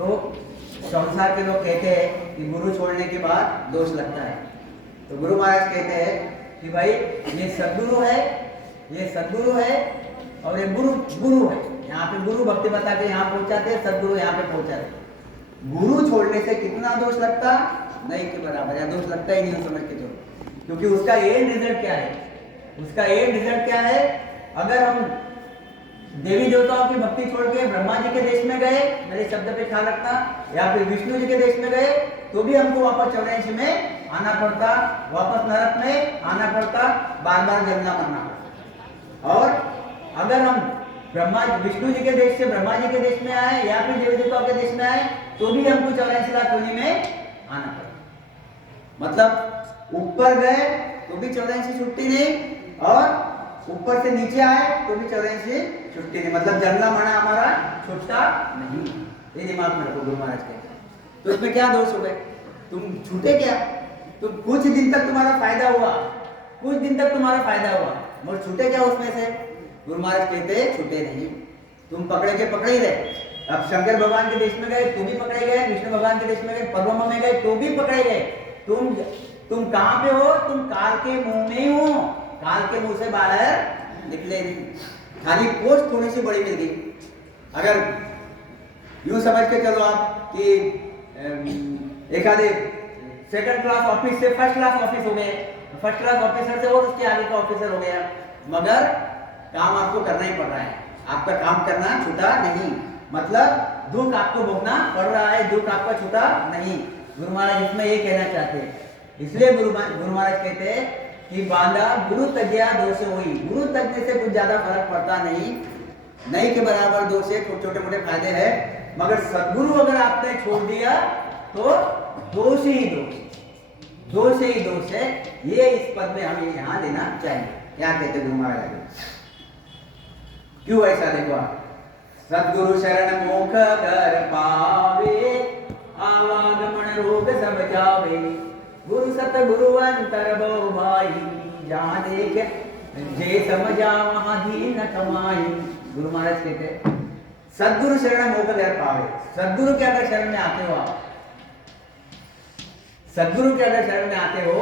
तो संसार के लोग कहते हैं कि गुरु छोड़ने के बाद दोष लगता है। तो गुरु महाराज कहते हैं कि भाई ये सद्गुरु है, ये सद्गुरु है और ये गुरु गुरु है। यहाँ पे गुरु भक्ति बता के यहाँ पहुंचाते हैं, सद्गुरु यहाँ पे पहुंचाते। गुरु छोड़ने से कितना दोष लगता, नहीं के बराबर, या दोष लगता ही नहीं समझ के तो, क्योंकि उसका एंड रिजल्ट क्या है, उसका एंड रिजल्ट क्या है। अगर हम देवी देवताओं की भक्ति छोड़ के ब्रह्मा जी के देश में गए, मेरे शब्द पे ख्याल रखना, या फिर विष्णु जी के देश में गए, तो भी हमको वापस 84 में आना पड़ता, वापस नरक में आना पड़ता, बार बार जन्मना मरना पड़ता। और अगर हम ब्रह्मा विष्णु जी के देश से ब्रह्मा जी के देश में आए या फिर देवी देवताओं के देश में आए, तो भी हमको 84 लाख योनि में आना पड़ता। मतलब ऊपर गए तो भी 84 छुट्टी नहीं, और ऊपर से नीचे आए तो भी 84 छुट्टी नहीं, मतलब जन्मना मरना हमारा छुट्टा नहीं। ये दिमाग में रखो गुरु महाराज कहते हैं। तो इसमें क्या दोष हो गए, तुम छूटे क्या, तुम कुछ दिन तक तुम्हारा फायदा हुआ, कुछ दिन तक तुम्हारा फायदा हुआ, मगर छूटे क्या उसमें से। गुरु महाराज कहते हैं छूटे नहीं, तुम पकड़े के पकड़े ही रहे। अब शंकर भगवान के देश में गए तो भी पकड़े गए, विष्णु भगवान के देश में गए, परब्रह्म में गए तो भी पकड़े गए। तुम कहां पे हो, तुम काल के मुंह में ही हो, काल के मुंह से बाहर निकले नहीं, खाली पोस्ट थोड़ी सी बड़ी मिल गई। अगर यूं समझ के चलो आप कि एक आधे सेकंड क्लास ऑफिस से फर्स्ट क्लास ऑफिस हो गए, फर्स्ट क्लास ऑफिसर से और उसके आगे का ऑफिसर हो गया, मगर काम आपको करना ही पड़ रहा है, आपका काम करना छूटा नहीं। मतलब दुख आपको भोगना पड़ रहा है, दुख आपका छूटा नहीं। गुरु महाराज इसमें ये कहना चाहते हैं, इसलिए गुरु महाराज कहते हैं कि बांधा गुरु तज्ञा दोष हुई। गुरु तज्ञ से कुछ ज्यादा फर्क पड़ता नहीं, नहीं के बराबर दोष है, छोटे मोटे फायदे हैं, मगर सद्गुरु अगर आपने छोड़ दिया तो दोष ही दोष, दोष ही दोष है। ये इस पद में हमें यहाँ देना चाहिए। क्या कहते गुरु महाराज, क्यों ऐसा देखो आप, सद्गुरु शरण मोक्ष घर पावे, आवागमन रोग सब जावे, गुरु सतगुरु अंतर बहु भाई, जहाँ देखे जे समझा वहाँ दीन कमाई। गुरु महाराज कहते हैं सद्गुरु शरण मोक्ष घर पावे। सद्गुरु के अगर शरण में आते हो आप, सद्गुरु के अगर शरण में आते हो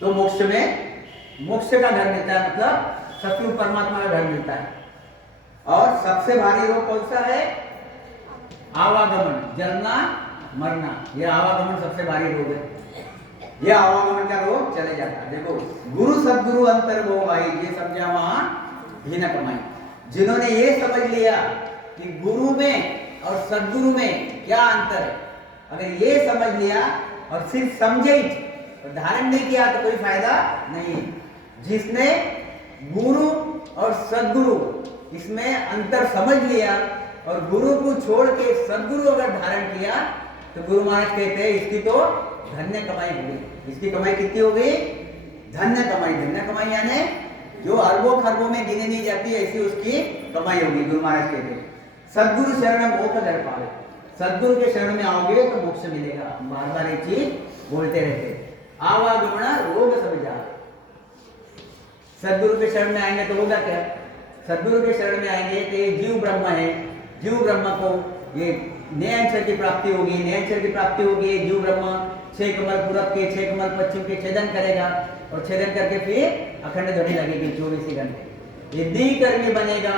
तो मोक्ष में, मोक्ष का घर मिलता है, मतलब सतगुरु परमात्मा का घर मिलता है। और सबसे भारी रोग कौन सा है, आवागमन, जलना मरना, यह आवागमन सबसे भारी रोग है। यह आवागमन का रोग चले जाता है। देखो गुरु सद्गुरु अंतर वो भाई, ये समझा वहां भी न कमाई। जिन्होंने ये समझ लिया कि गुरु में और सद्गुरु में क्या अंतर है, अगर ये समझ लिया और सिर्फ समझे ही और धारण नहीं किया तो कोई फायदा नहीं है। जिसने गुरु और सद्गुरु इसमें अंतर समझ लिया और गुरु को छोड़ के सद्गुरु अगर धारण किया, तो गुरु महाराज कहते हैं इसकी तो धन्य कमाई हो गई। इसकी कमाई कितनी हो गई, धन्य कमाई। धन्य कमाई यानी जो अरबों खरबों में गिने नहीं जाती है, ऐसी उसकी कमाई होगी। गुरु महाराज कहते हैं सद्गुरु शरण मोक्ष घर पावे। सद्गुरु के शरण में आओगे तो मोक्ष मिलेगा। बार बार एक चीज बोलते रहते, आवागमन रोग सब जावे। सद्गुरु के शरण में आएंगे तो होगा क्या, सद्गुरु के शरण में आएंगे तो ये जीव ब्रह्म है, जीव ब्रह्म को ये नए अक्षर की प्राप्ति होगी, नए अक्षर की प्राप्ति होगी। जीव ब्रह्म 6 कमल पूरब के 6 कमल पश्चिम के छेदन करेगा और छेदन करके फिर अखंड ध्वनि लगेगी 24 घंटे। ये द्विकर्मी बनेगा,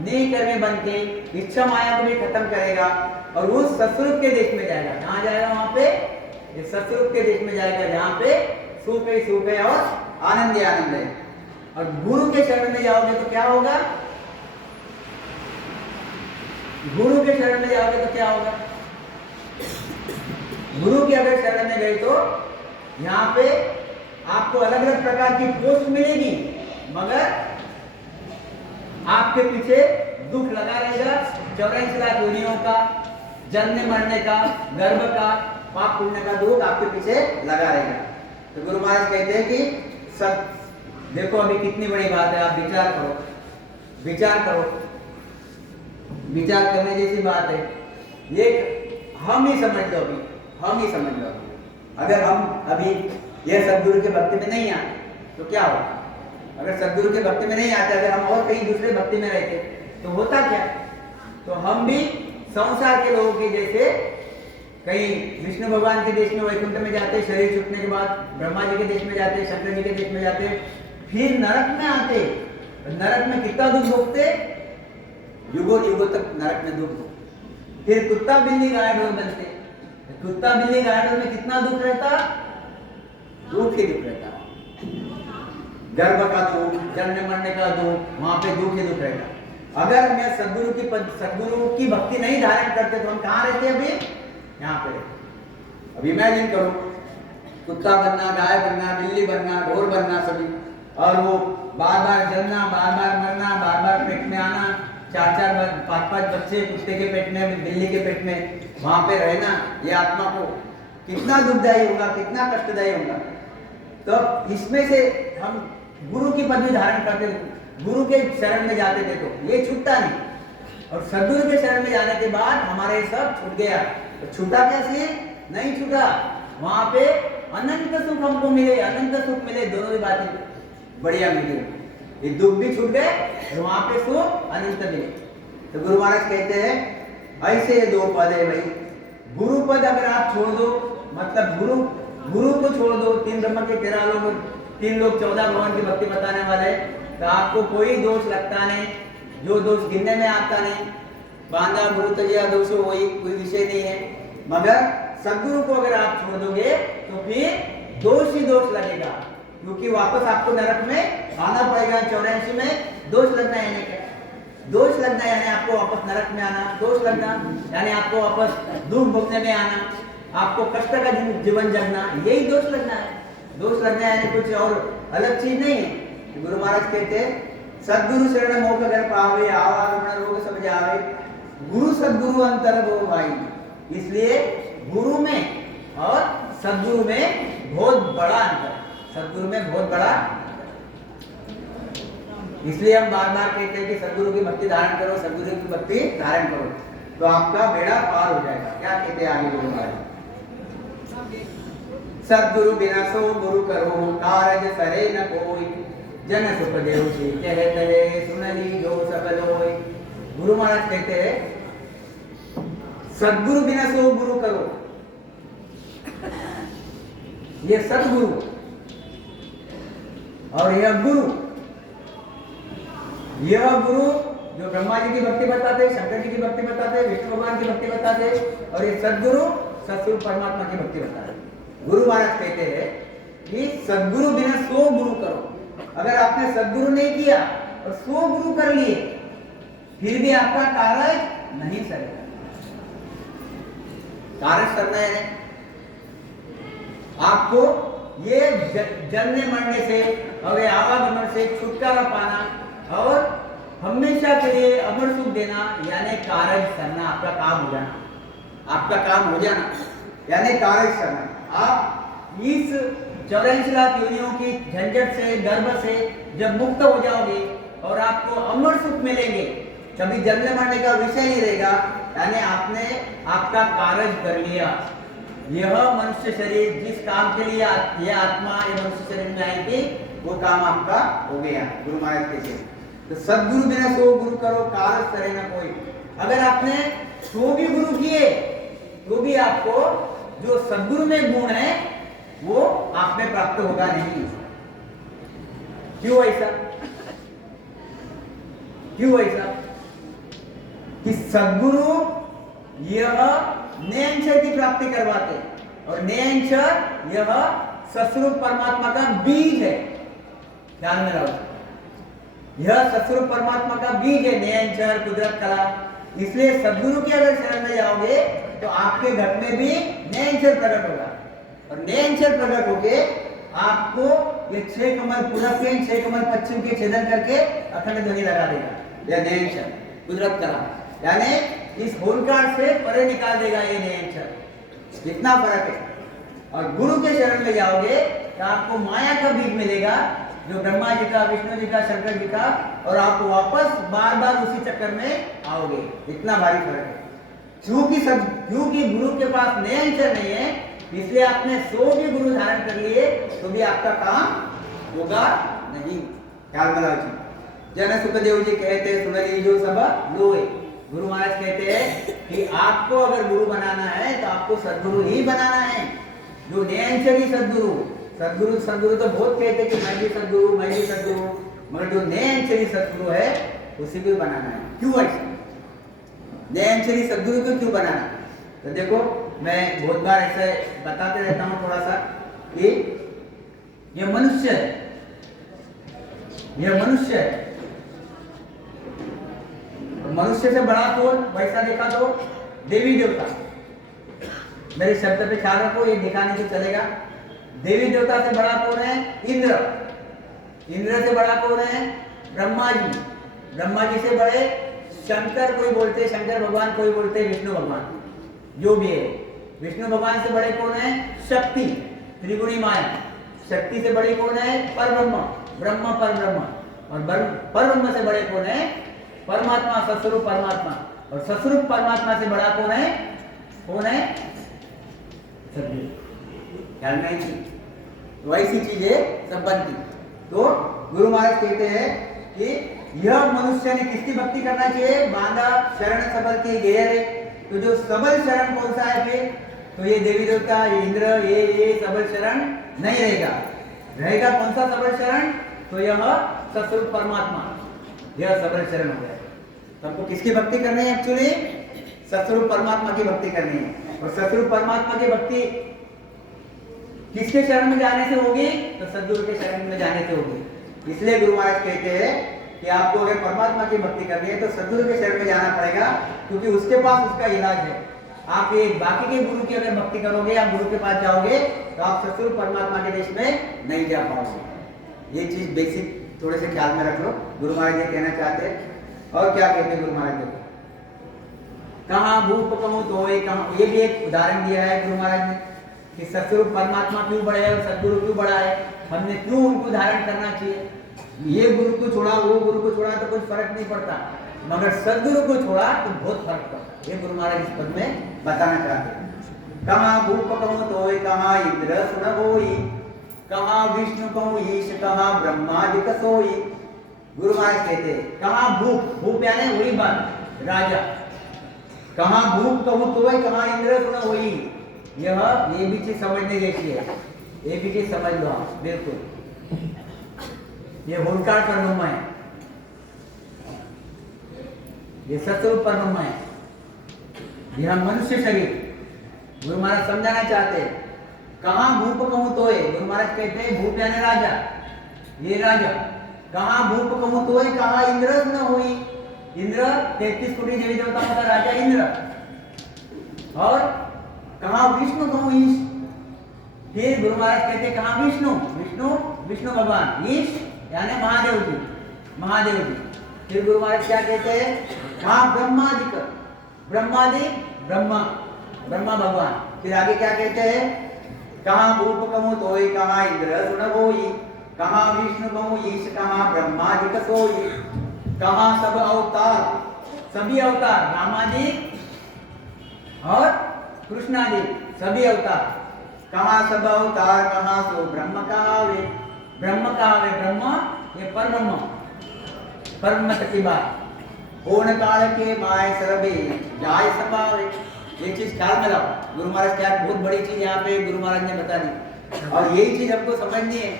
निकर्मी बन के इच्छा माया को भी खत्म करेगा और उस सतस्वरूप के देश में जाएगा। कहाँ जाएगा, वहां पे ये सतस्वरूप के देश में जाएगा, जहाँ पे सुख ही सुख है और आनंद ही आनंद है। और गुरु के शरण में जाओगे तो क्या होगा, गुरु के शरण में जाओगे तो क्या होगा, गुरु के अगर शरण में गए तो यहाँ पे आपको अलग अलग प्रकार की पोस्ट मिलेगी, मगर आपके पीछे दुख लगा रहेगा। 84 लाख योनियों का, जन्मने मरने का, गर्भ का, पाप पुण्य का दुख आपके पीछे लगा रहेगा। तो गुरु महाराज कहते हैं कि सब देखो, अभी कितनी बड़ी बात है, आप विचार करो, विचार करो, विचार करने जैसी बात है। ये हम ही समझ लो, अभी हम ही समझ लो। अगर हम अभी ये सद्गुरु के भक्ति में नहीं आए तो क्या होगा, अगर सद्गुरु के भक्ति में नहीं आते, अगर हम और कहीं दूसरे भक्ति में रहते तो होता क्या, तो हम भी संसार के लोगों के जैसे कहीं विष्णु भगवान के देश में वैकुंठ में जाते, शरीर छूटने के बाद ब्रह्मा जी के देश में जाते, शंकर जी के देश में जाते, फिर नरक में आते। नरक में कितना दुख भोगते, युगों युगों तक नरक में दुख भोगते। फिर कुत्ता बिल्ली गाय ढोर बनते। कुत्ता बिल्ली गाय ढोर में कितना दुख रहता, दुख ही दुख रहता। गर्भ का दुख, जन्म मरने का दुख, वहां पे दुख ही दुख रहता। अगर हमें सदगुरु की भक्ति नहीं धारण करते तो हम कहाँ रहते अभी, यहाँ पे। अब इमेजिन करो, कुत्ता बनना, गाय बनना, बिल्ली बनना, ढोर बनना सभी, और वो बार बार जलना, बार बार मरना, बार बार पेट में आना, 4-4 5-5 बच्चे कुत्ते के पेट में, बिल्ली के पेट में, वहां पे रहना, ये आत्मा को कितना दुखदायी होगा, कितना कष्टदायी होगा। तो इसमें से हम गुरु की पदवी धारण करते, गुरु के शरण में जाते थे तो ये छूटता नहीं, और सदगुरु के शरण में जाने के बाद हमारे सब छूट गया। तो छूटा कैसे, नहीं छूटा, वहां पे अनंत सुख हमको मिले, अनंत सुख मिले, दोनों ही बातें बढ़िया मिली। ये दुख भी छूट गए और वहां पे सुख अनंत मिले। तो गुरु महाराज कहते हैं ऐसे 2 पद है भाई। गुरु पद अगर आप छोड़ दो, मतलब गुरु को छोड़ दो, 3 ब्रह्म के 13 लोग, 3 लोग 14 भगवान की भक्ति बताने वाले, तो आपको कोई दोष लगता नहीं, जो दोष गिनने में आता नहीं। बांधा गुरु तजिया दोष वही कोई विषय नहीं है। मगर सदगुरु को अगर आप छोड़ दोगे तो फिर दोष ही दोष लगेगा, क्योंकि वापस आपको नरक में आना पड़ेगा। 84 में दोष लगना यानी क्या, दोष लगना यानी आपको वापस नरक में आना, दोष लगना यानी आपको वापस दुख भोगने में आना, आपको कष्ट का जीवन जगना, यही दोष लगना है। दोष लगना यानी कुछ और अलग चीज नहीं है। गुरु महाराज कहते हैं सदगुरु शरण मोक्ष अगर पावे, आवागमन रोग सब जावे, गुरु सदगुरु अंतर गो भाई। इसलिए गुरु में और सदगुरु में बहुत बड़ा अंतर, सदगुरु में बहुत बड़ा। इसलिए हम बार बार कहते हैं कि सदगुरु की भक्ति धारण करो, सदगुरु की भक्ति धारण करो, तो आपका बेड़ा पार हो जाएगा। क्या कहते हैं आगे गुरु महाराज, सदगुरु बिना सो गुरु करो, कारज सरे न कोई, जन सुख देव जी कहते सुन ली जो सब लोई। गुरु महाराज कहते हैं सदगुरु बिना सो गुरु करो। ये सदगुरु और यह गुरु जो ब्रह्मा जी की भक्ति बताते, शंकर जी की भक्ति बताते, विष्णु भगवान की भक्ति बताते, और ये सदगुरु सतस्वरूप परमात्मा की भक्ति बताते। गुरु महाराज कहते हैं कि सदगुरु बिना सो गुरु करो। अगर आपने सदगुरु नहीं किया और 100 गुरु कर लिए, फिर भी आपका कार्य नहीं सरेगा। कार्य करना है आपको ये जन्मने मरने से और आवागमन से छुटकारा पाना और हमेशा के लिए अमर सुख देना, यानी कार्य करना, आपका काम हो जाना, आपका काम हो जाना यानी कार्य करना। आप इस 84 लाख योनियों की झंझट से, गर्भ से जब मुक्त हो जाओगे और आपको अमर सुख मिलेंगे, कभी जन्म मरने का विषय नहीं रहेगा, यानी आपने आपका कार्य कर लिया। यह मनुष्य शरीर जिस काम के लिए यह आत्मा ये मनुष्य शरीर में आई थी, वो काम आपका हो गया। गुरु महाराज कहते हैं तो सदगुरु बिना सो गुरु करो, कार्य करे ना कोई। अगर आपने 100 भी गुरु किए तो भी आपको जो सदगुरु में गुण है वो आप में प्राप्त होगा नहीं। क्यों ऐसा, क्यों ऐसा कि सदगुरु यह नयनचर की प्राप्ति करवाते, और नयनचर यह सतस्वरूप परमात्मा का बीज है। ध्यान में रहो, यह सतस्वरूप परमात्मा का बीज है, नयनचर कुदरत कला। इसलिए सदगुरु की अगर शरण में जाओगे तो आपके घर में भी नयनचर प्रकट होगा, और नयनचर प्रकट होके आपको ये 6 कमल पूरब के 6 कमल पश्चिम के छेदन करके अखंड ध्वनि लगा देगा। यह नयनचर कुदरत कला, यानी इस होलकार से परे निकाल देगा ये नयनचर। कितना फर्क है। और गुरु के शरण में जाओगे तो आपको माया का बीज मिलेगा, जो ब्रह्मा जी का, विष्णु जी का, शंकर जी का, और आप वापस बार बार उसी चक्कर में आओगे। इतना भारी फर्क है। क्योंकि गुरु के पास नयनचर नहीं है, इसलिए आपने 100 भी गुरु धारण कर लिए तो भी आपका काम होगा नहीं। ख्याल में रखिए। जन सुखदेव जी कहते सुन लीजो सब लोए, गुरु महाराज कहते हैं कि आपको अगर गुरु बनाना है तो आपको सदगुरु ही बनाना है, जो नैनचरी सदगुरु। सदगुरु तो बहुत कहते हैं कि मैं भी सदगुरु, मगर जो नैनचरी सदगुरु है उसी को बनाना है। क्यों ऐसा? नैनचरी सदगुरु को क्यों बनाना? तो देखो, मैं बहुत बार ऐसे बताते रहता हूँ थोड़ा सा कि ये मनुष्य है, मनुष्य से बड़ा कौन? वैसा देखा तो देवी देवता। मेरे शब्द पे ख्याल रखो, ये दिखाने से चलेगा। देवी देवता से बड़ा कौन है? इंद्र से बड़ा कौन है? ब्रह्मा जी से बड़े शंकर, कोई बोलते शंकर भगवान, कोई बोलते विष्णु भगवान, जो भी है। विष्णु भगवान से बड़े कौन है? शक्ति, त्रिगुणी माया। शक्ति से बड़ी कौन है? परब्रह्म, ब्रह्म परब्रह्म। और परब्रह्म से बड़े कौन है? परमात्मा, सस्वरूप परमात्मा। और सस्वरूप परमात्मा से बड़ा कौन है? सदगुरु। ख्याल में थी तो ऐसी चीजें सब बनती। तो गुरु महाराज कहते हैं कि यह मनुष्य ने किसकी भक्ति करना चाहिए? बांधा शरण सबल की गहरे। तो जो सबल शरण कौन सा है फिर? तो ये देवी देवता, ये इंद्र, ये सबल शरण नहीं रहेगा। कौन सा सबल शरण? तो यह सस्वरूप परमात्मा, यह सबल शरण हो गया। तो हमको किसकी भक्ति करनी है? एक्चुअली सस्वरूप परमात्मा की भक्ति करनी है। और सस्वरूप परमात्मा की भक्ति किसके शरण में जाने से होगी? तो सद्गुरु के शरण में जाने से होगी। इसलिए गुरु महाराज कहते हैं कि आपको अगर परमात्मा की भक्ति करनी है तो सद्गुरु के शरण में जाना पड़ेगा, क्योंकि उसके पास उसका इलाज है। आप ये बाकी के गुरु की अगर भक्ति करोगे या गुरु के पास जाओगे तो आप सस्वरूप परमात्मा के देश में नहीं जा पाओगे। ये चीज बेसिक थोड़े से ख्याल में रख लो। गुरु महाराज ये कहना चाहते हैं। और क्या कहते हैं गुरु महाराज? देखो, कहाँ भूप कहूँ तो कहाँ, ये भी एक उदाहरण दिया है गुरु महाराज ने कि सस्वरूप परमात्मा क्यों बड़े है और सदगुरु क्यों बड़ा है, हमने क्यों उनको धारण करना चाहिए। ये गुरु को छोड़ा, वो गुरु को छोड़ा तो कुछ फर्क नहीं पड़ता, मगर सदगुरु को छोड़ा तो बहुत फर्क पड़ता। ये गुरु महाराज इस पद में बताना चाहते हैं। कहाँ भूप कहूँ तो कहाँ इंद्र सुन होई, कहाँ विष्णु कहूँ ईश, कहाँ ब्रह्मादिक सोई। गुरु महाराज कहते हैं कहाँ भूप यानी वही बात, राजा। कहाँ भूप कहूँ तो कहाँ इंद्र सुन होई। ये भी चीज समझने जैसी है, ये भी चीज समझ लो आप बिल्कुल। ये होलकार परब्रह्म है, ये सत्स्वरूप परब्रह्म है, यह मनुष्य शरीर। गुरु महाराज समझाना चाहते हैं कहाँ भूप कहूँ तो गुरु महाराज कहते हैं भूप यानी राजा, ये राजा। कहाँ भूप कहूँ तो कहाँ इंद्र न हुई। इंद्र 33 कोटि देवी देवता का राजा इंद्र। और कहाँ विष्णु कहूँ ईश। फिर गुरु महाराज कहते हैं कहाँ विष्णु भगवान, ईश यानी महादेव जी। फिर गुरु महाराज क्या कहते हैं? कहाँ ब्रह्मा भगवान। फिर आगे क्या कहते हैं? कहाँ भूप कहूँ तो कहाँ इंद्र सुन होई, कहाँ विष्णु कहूँ ईश, कहाँ ब्रह्मादिक सोई। कहाँ सब अवतार, सभी अवतार, रामादि और कृष्णादि सभी अवतार। कहाँ सब अवतार, कहाँ सो ब्रह्म कहावे। ब्रह्म ये परब्रह्म की बात। पूर्ण काल के माय सर्वे जाय समावे। ये चीज ख्याल में रखो। गुरु महाराज क्या बहुत बड़ी चीज यहाँ पे गुरु महाराज ने बता दी, और यही चीज हमको समझनी है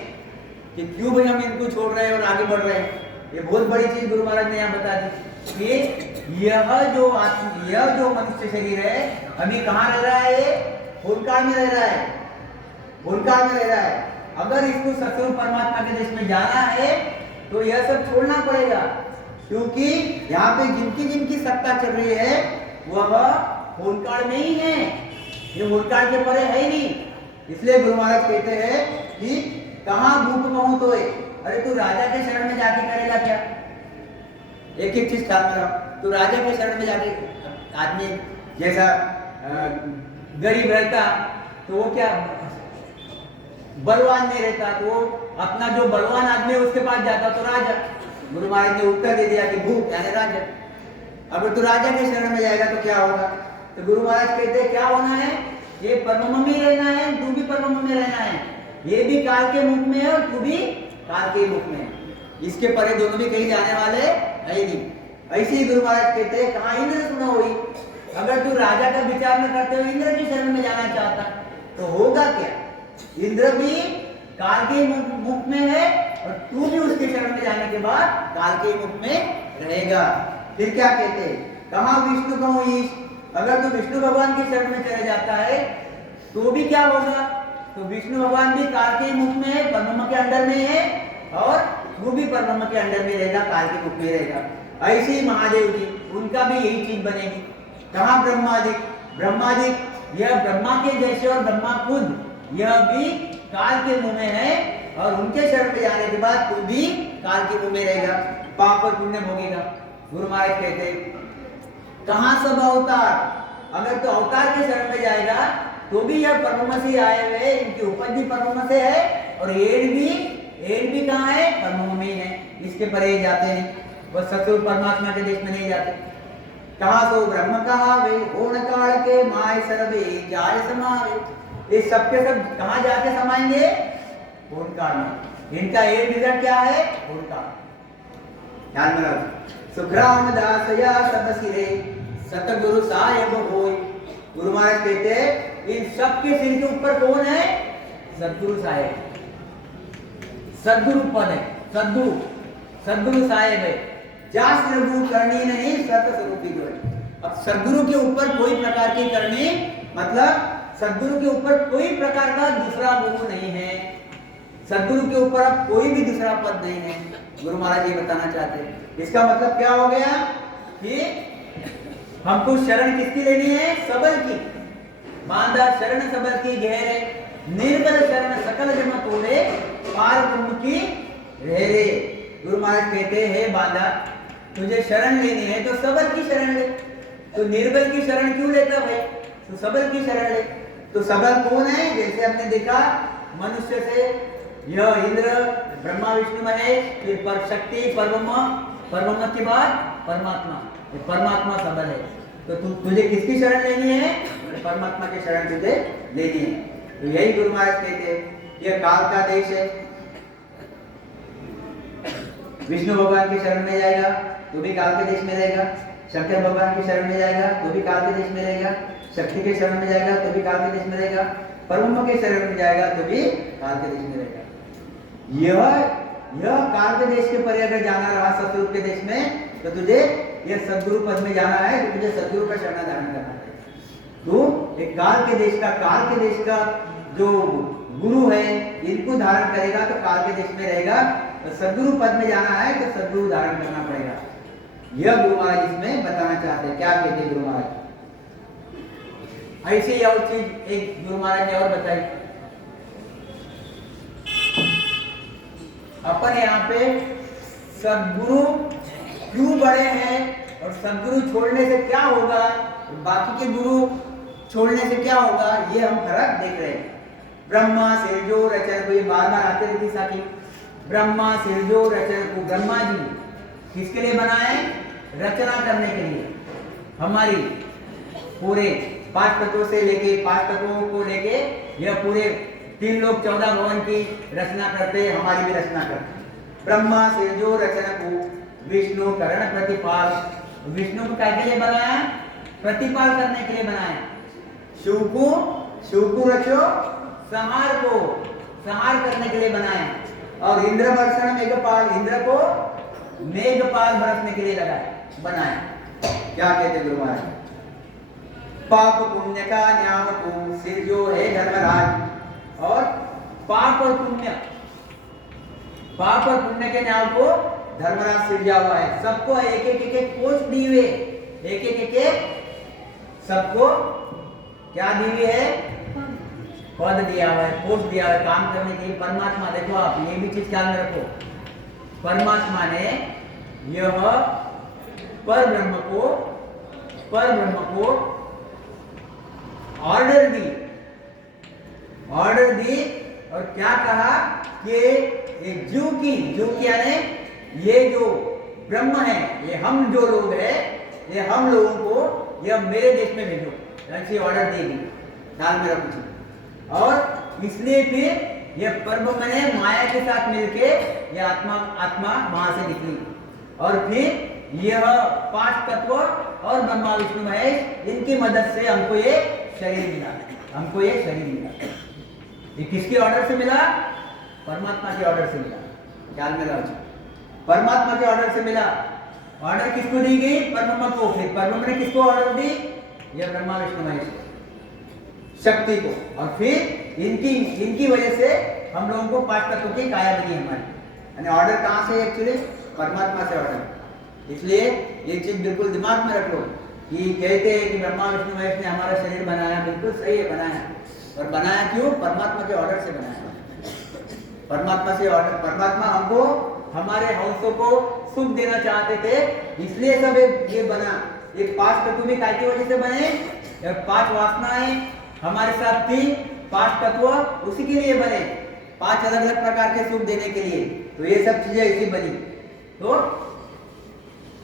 कि क्यों भाई हम इनको छोड़ रहे हैं और आगे बढ़ रहे हैं। ये बहुत बड़ी चीज गुरु महाराज ने यहाँ बता दी कि यह जो मनुष्य शरीर है अभी कहाँ रह रहा है? होलकार में रह रहा है। अगर इसको सत्स्वरूप परमात्मा के देश में जाना है तो यह सब छोड़ना पड़ेगा, क्योंकि यहाँ पे जिनकी सत्ता चल रही है वह होलकार में ही है, ये होलकार के परे है ही नहीं। इसलिए गुरु महाराज कहते हैं कि कहाँ भूप कहूँ तो अरे तू राजा के शरण में जाके करेगा क्या? एक चीज ख्याल में रखो। तू राजा के शरण में जाके, आदमी जैसा गरीब रहता तो वो क्या बलवान नहीं रहता, तो वो अपना जो बलवान आदमी है उसके पास जाता तो राजा। गुरु महाराज ने उत्तर दे दिया कि भूप यानी राजा। अगर तू राजा के शरण में जाएगा तो क्या होगा? तो गुरु महाराज कहते हैं क्या होना है? ये परब्रह्म में रहना है, तू भी परब्रह्म में रहना है। ये भी काल के मुख में है और तू भी काल के मुख में है। इसके परे दोनों भी कहीं जाने वाले है नहीं। ऐसे ही गुरु महाराज कहते हैं कहाँ इंद्र सुना हुई, अगर तू राजा का विचार न करते हुए इंद्र की शरण में जाना चाहता तो होगा क्या? इंद्र भी काल के मुख में है और तू भी उसके शरण में जाने के बाद काल के मुख में रहेगा। फिर क्या कहते हैं, कहाँ विष्णु कहूँ ईश, अगर तू विष्णु भगवान की शरण में चले जाता है तो भी क्या होगा? तो विष्णु भगवान भी काल के मुख में है, परब्रह्म के अंडर में है और वो भी परब्रह्म के अंडर में रहेगा, काल के मुख में रहेगा। ऐसे ही महादेव जी, उनका भी यही चीज बनेगी। कहाँ ब्रह्मादिक, ब्रह्मादिक यह ब्रह्मा के जैसे और ब्रह्मा खुद यह भी काल के मुंह में है और उनके शरण में जाने के बाद तू भी काल के मुंह में रहेगा, पाप और पुण्य भोगेगा। गुरु महाराज कहते हैं कहाँ सब अवतार, अगर तो अवतार के शरण में जाएगा तो भी यह परब्रह्म से आए हुए, इनकी उपज भी परब्रह्म से है और एड भी कहाँ है? परब्रह्म में ही है, इसके परे जाते नहीं, बस सतगुरु परमात्मा के देश में नहीं जाते। कहाँ सो ब्रह्म कहावे, ओण काल के माय सर्वे जाय समावे, ये सबके सब कहाँ जाके समाएंगे? ओंकार में। इनका एक रिजल्ट क्या है? ओंकार। ध्यान में रखो, सुखराम दास या सब सिरे सतगुरु साहेब होय। गुरु महाराज कहते हैं इन सबके सिर के ऊपर कौन है? सतगुरु साहेब, सदगुरु पद है, सदगुरु साहेब है। जास रघु करनी नहीं सत स्वरूपी जो है। अब सदगुरु के ऊपर कोई प्रकार की करनी, मतलब सदगुरु के ऊपर कोई प्रकार का दूसरा गुरु नहीं है, सदगुरु के ऊपर अब कोई भी दूसरा पद नहीं है। गुरु महाराज ये बताना चाहते हैं। इसका मतलब क्या हो गया कि हमको शरण किसकी लेनी है? सबल की। बांधा शरण सबल की गहरे, निर्बल शरण सकल जम तोले, पार ब्रह्म की रेरे। गुरु महाराज कहते हैं बांधा तुझे शरण लेनी है तो सबल की शरण ले, तो निर्बल की शरण क्यों लेता भाई? तो सबल की शरण ले। तो सबल कौन है? जैसे हमने देखा मनुष्य से यह इंद्र, ब्रह्मा विष्णु महेश, फिर पर शक्ति, परब्रह्म के बाद परमात्मा, परमात्मा सबल है। तो तुझे किसकी शरण लेनी है? परमात्मा की शरण तुझे लेनी है। तो यही गुरु महाराज कहते हैं यह काल का देश है। विष्णु भगवान की शरण में जाएगा तो भी काल के देश में रहेगा, शंकर भगवान की शरण में जाएगा तो भी काल के देश में रहेगा, शक्ति के शरण में जाएगा तो भी काल के देश में रहेगा, परब्रह्म के शरण में जाएगा तो भी काल के देश में रहेगा। यह काल के देश के परे अगर जाना रहा सतगुरु के देश में तो तुझे यह सदगुरु पद में जाना है, तो तुझे सदगुरु का शरण धारण करना है। तो एक काल के देश का जो गुरु है इनको धारण करेगा तो काल के देश में रहेगा, तो सदगुरु पद में जाना है तो सदगुरु धारण करना पड़ेगा। यह गुरु महाराज इसमें बताना चाहते हैं। क्या कहते हैं गुरु महाराज? ऐसे ही और चीज एक गुरु महाराज ने और बताई। अपन यहाँ पे सदगुरु क्यों बड़े हैं और सदगुरु छोड़ने से क्या होगा, बाकी के गुरु छोड़ने से क्या होगा, ये हम फर्क देख रहे हैं। ब्रह्मा सिरजो रचन को, ये बार बार आते रहती साथी। ब्रह्मा सिरजो रचन को, ब्रह्मा जी किसके लिए बनाए? रचना करने के लिए। हमारी पूरे 5 तत्वों से लेके 5 तत्वों को लेके यह पूरे 3 लोक 14 भवन की रचना करते, हमारी भी रचना करते। ब्रह्मा सिरजो रचन को, विष्णु करण प्रतिपाल, विष्णु को क्या के लिए बनाया? प्रतिपाल करने के लिए बनाया। शिव को रचो, संहार करने के लिए बनाया। और इंद्र वर्षण मेघपाल, इंद्र को मेघपाल बरसने के लिए बनाया। क्या कहते गुरु महाराज? पाप पुण्य का न्याम को सिर जो है धर्मराज, और पाप और पुण्य के न्याम को धर्मराज सिरजा हुआ है। सबको एक एक पोस्ट दी हुई, एक सबको क्या दी हुई है? पद दिया हुआ है, पोस्ट दिया हुआ है काम करने के लिए। परमात्मा, देखो आप ये भी चीज ख्याल में रखो, परमात्मा ने यह पर ब्रह्म को ऑर्डर दी और क्या कहा कि ये जीव की यानी ये जो ब्रह्म है, ये हम जो लोग हैं, ये हम लोगों को यह मेरे देश में भेजो, ऐसी ऑर्डर देगी। ध्यान में रखो। और इसलिए फिर यह परब्रह्म ने माया के साथ मिलके यह आत्मा वहां से निकली और फिर यह 5 तत्व और ब्रह्मा विष्णु महेश, इनकी मदद से हमको ये शरीर मिला, हमको ये शरीर मिला। ये किसके ऑर्डर से मिला? परमात्मा के ऑर्डर से मिला। ख्याल में रखो, परमात्मा के ऑर्डर से मिला। ऑर्डर किसको दी गई? परब्रह्म को। फिर परब्रह्म ने किसको ऑर्डर दी? यह ब्रह्मा विष्णु महेश शक्ति को। और फिर इनकी वजह से हम लोगों को 5 तत्वों की काया बनी हमारी। यानी ऑर्डर कहाँ से? एक्चुअली परमात्मा से ऑर्डर। इसलिए ये चीज बिल्कुल दिमाग में रख लो कि कहते हैं कि ब्रह्मा विष्णु महेश ने हमारा शरीर बनाया, बिल्कुल सही है, बनाया। और बनाया क्यों? परमात्मा के ऑर्डर से बनाया। परमात्मा से ऑर्डर, परमात्मा हमको हमारे हंसों को सुख देना चाहते थे, इसलिए सब ये बना। ये 5 तत्व भी काय की वजह से बने? 5 वासनाएं हमारे साथ थी, 5 तत्व उसी के लिए बने, 5 अलग अलग प्रकार के सुख देने के लिए। तो ये सब चीजें इसी बनी। तो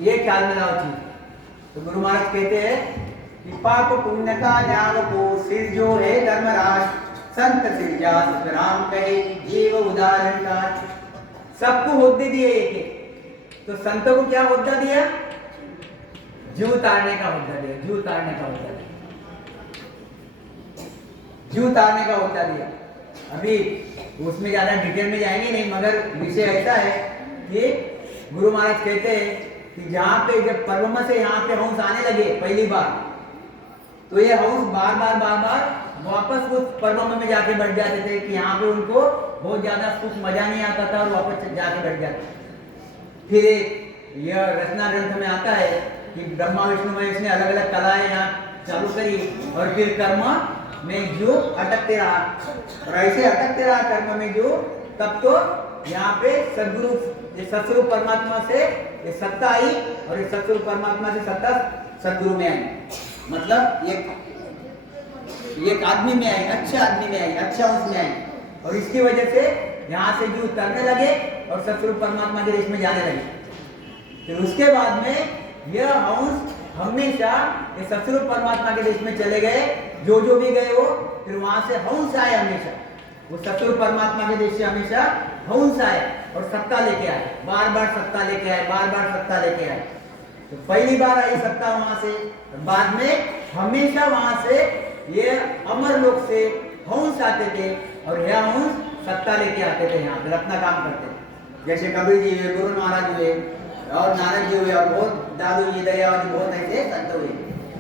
ये ख्याल में लाओ चीज। तो गुरु महाराज कहते हैं कि पाप पुण्य का न्याय को सिर जो है धर्मराज, संत सिरजा राम कहे जीव उदाहरण का। सबको होद्दे दिए एक। तो संतों को क्या होद्दा दिया? जीव तारने का होद्दा दिया, जीव तारने का होद्दा दिया, जीव तारने का होद्दा दिया। अभी उसमें ज्यादा डिटेल में जाएंगे नहीं, मगर विषय ऐसा है कि गुरु महाराज कहते हैं कि जहां पे जब परब्रह्म से यहाँ पे हंस आने लगे पहली बार, तो ये हंस बार बार वापस उस परब्रह्म में जाके बैठ जाते थे कि यहाँ पे उनको बहुत ज्यादा सुख मजा नहीं आता था और वापस जाके बैठ जाते। फिर यह रचना ग्रंथ में आता है कि ब्रह्मा विष्णु महेश ने अलग अलग कलाएं यहाँ चालू करी और फिर कर्म में जो अटकते रहा, और ऐसे अटकते रहा कर्म में जो, तब तो यहाँ पे सदगुरु सतस्वरूप परमात्मा से ये सत्ता आई, और ये सतस्वरूप परमात्मा से सत्ता सदगुरु में आई। मतलब एक आदमी में आई, अच्छा आदमी में आई, अच्छा उसमें आई, और इसकी वजह से यहाँ से जो उतरने लगे और सतस्वरूप परमात्मा के देश में जाने लगे। फिर उसके बाद में यह हंस हमेशा इस सतस्वरूप परमात्मा के देश में चले गए, जो भी गए वो, फिर वहां से हंस आए हमेशा, वो सतस्वरूप परमात्मा के देश से हमेशा हंस आए और सत्ता लेके आए, बार बार सत्ता लेके आए, बार बार सत्ता लेके आए। तो पहली बार आई सत्ता वहां से, बाद में हमेशा वहां से ये अमर लोक से हंस आते थे, और यह हंस सत्ता लेके आते थे, यहाँ पे अपना काम करते थे। जैसे कबीर जी हुए, गुरु महाराज हुए, और नानक जी हुए, और बहुत दादू जी, दयाल जी, बहुत ऐसे संत हुए।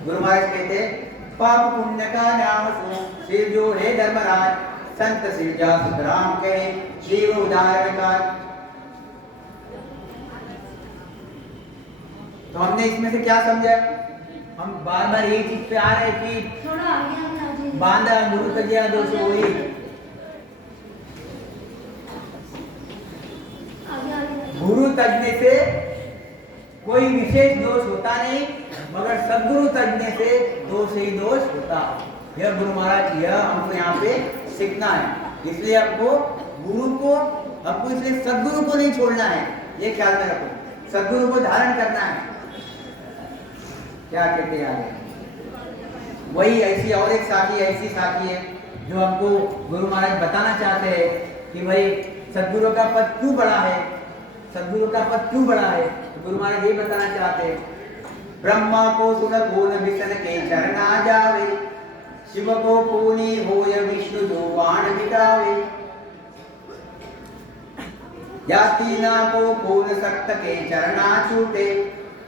गुरु महाराज कहते पाप पुण्य का नाम सो सिर जो है धर्मराज, संत सिरजा राम कहे जीव उदाहरण का। तो हमने इसमें से क्या समझा? हम बार बार यही चीज पे आ रहे कि बांधा गुरु तजिया दोष हुई। गुरु तजने से कोई विशेष दोष होता नहीं, मगर सदगुरु तजने से दोष ही दोष होता। यह गुरु महाराज, यह हमको यहाँ पे सीखना है। इसलिए आपको गुरु को, आपको इसलिए सदगुरु को नहीं छोड़ना है, ये ख्याल में रखो। सदगुरु को धारण करना है। क्या कहते हैं आगे? वही ऐसी और एक साखी, ऐसी साखी है जो हमको गुरु महाराज बताना चाहते हैं कि भाई सदगुरु का पद क्यों बड़ा है, सदगुरु का पद क्यों बड़ा है। तो गुरु महाराज ये बताना चाहते हैं, ब्रह्मा को सुन पूर्ण विष्णु के चरणा जावे, शिव को पूनी होय विष्णु जो बाण बितावे, या तीना को पूर्ण सक्त के चरणा छूटे,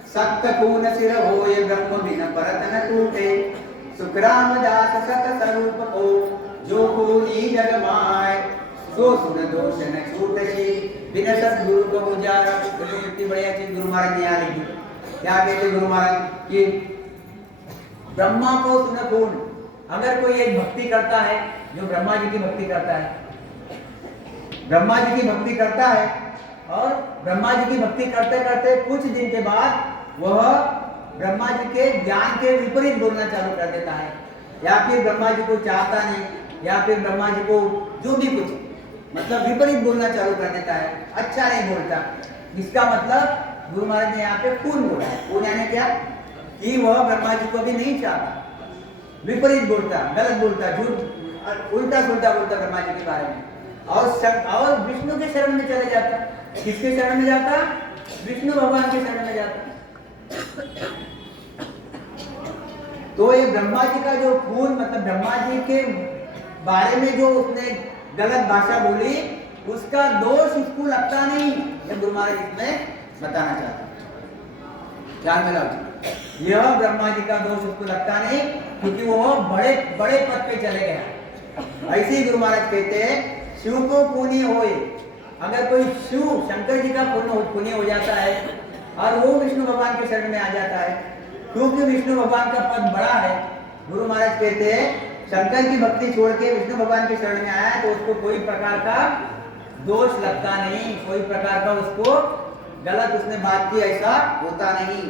सक्त पूर्ण सिर होय ब्रह्म बिन परत न टूटे, सुखराम दास सत स्वरूप को जो पूरी जग माय, सो सुन दोष न छूटे बिन सद्गुरु को उजारा। तो कितनी बढ़िया चीज गुरु महाराज ने यहाँ लिखी। क्या कहते गुरु महाराज कि ब्रह्मा को सुन पूर्ण, अगर कोई एक भक्ति करता है, जो ब्रह्मा जी की भक्ति करता है, ब्रह्मा जी की भक्ति करता है, और ब्रह्मा जी की भक्ति करते करते कुछ दिन के बाद वह ब्रह्मा जी के ज्ञान के विपरीत बोलना चालू कर देता है, या फिर ब्रह्मा जी को चाहता नहीं, या फिर ब्रह्मा जी को जो भी कुछ मतलब विपरीत बोलना चालू कर देता है, अच्छा नहीं बोलता। इसका मतलब गुरु महाराज ने यहाँ पे पूर्ण बोला है। पूर्ण यानी क्या? कि वह ब्रह्मा जी को भी नहीं चाहता, विपरीत बोलता, गलत बोलता, झूठ उल्टा सुल्टा बोलता ब्रह्मा जी के बारे में, और विष्णु के शरण में चले जाता। किसके शरण में जाता? विष्णु भगवान के शरण में जाता। तो ये ब्रह्मा जी का जो खून, मतलब ब्रह्मा जी के बारे में जो उसने गलत भाषा बोली, उसका दोष इसको लगता नहीं, ये गुरु महाराज इसमें बताना चाहता है। ध्यान में रखो, यह ब्रह्मा जी का दोष उसको लगता नहीं, क्योंकि वो बड़े बड़े पद पे चले गए। ऐसे ही गुरु महाराज कहते हैं, शिव को पुण्य होए, अगर कोई शिव शंकर जी का पुण्य हो जाता है और वो विष्णु भगवान के शरण में आ जाता है, क्योंकि विष्णु भगवान का पद बड़ा है। गुरु महाराज कहते हैं, शंकर की भक्ति छोड़ के विष्णु भगवान के शरण में आया तो उसको कोई प्रकार का दोष लगता नहीं, कोई प्रकार का उसको गलत उसने बात की ऐसा होता नहीं।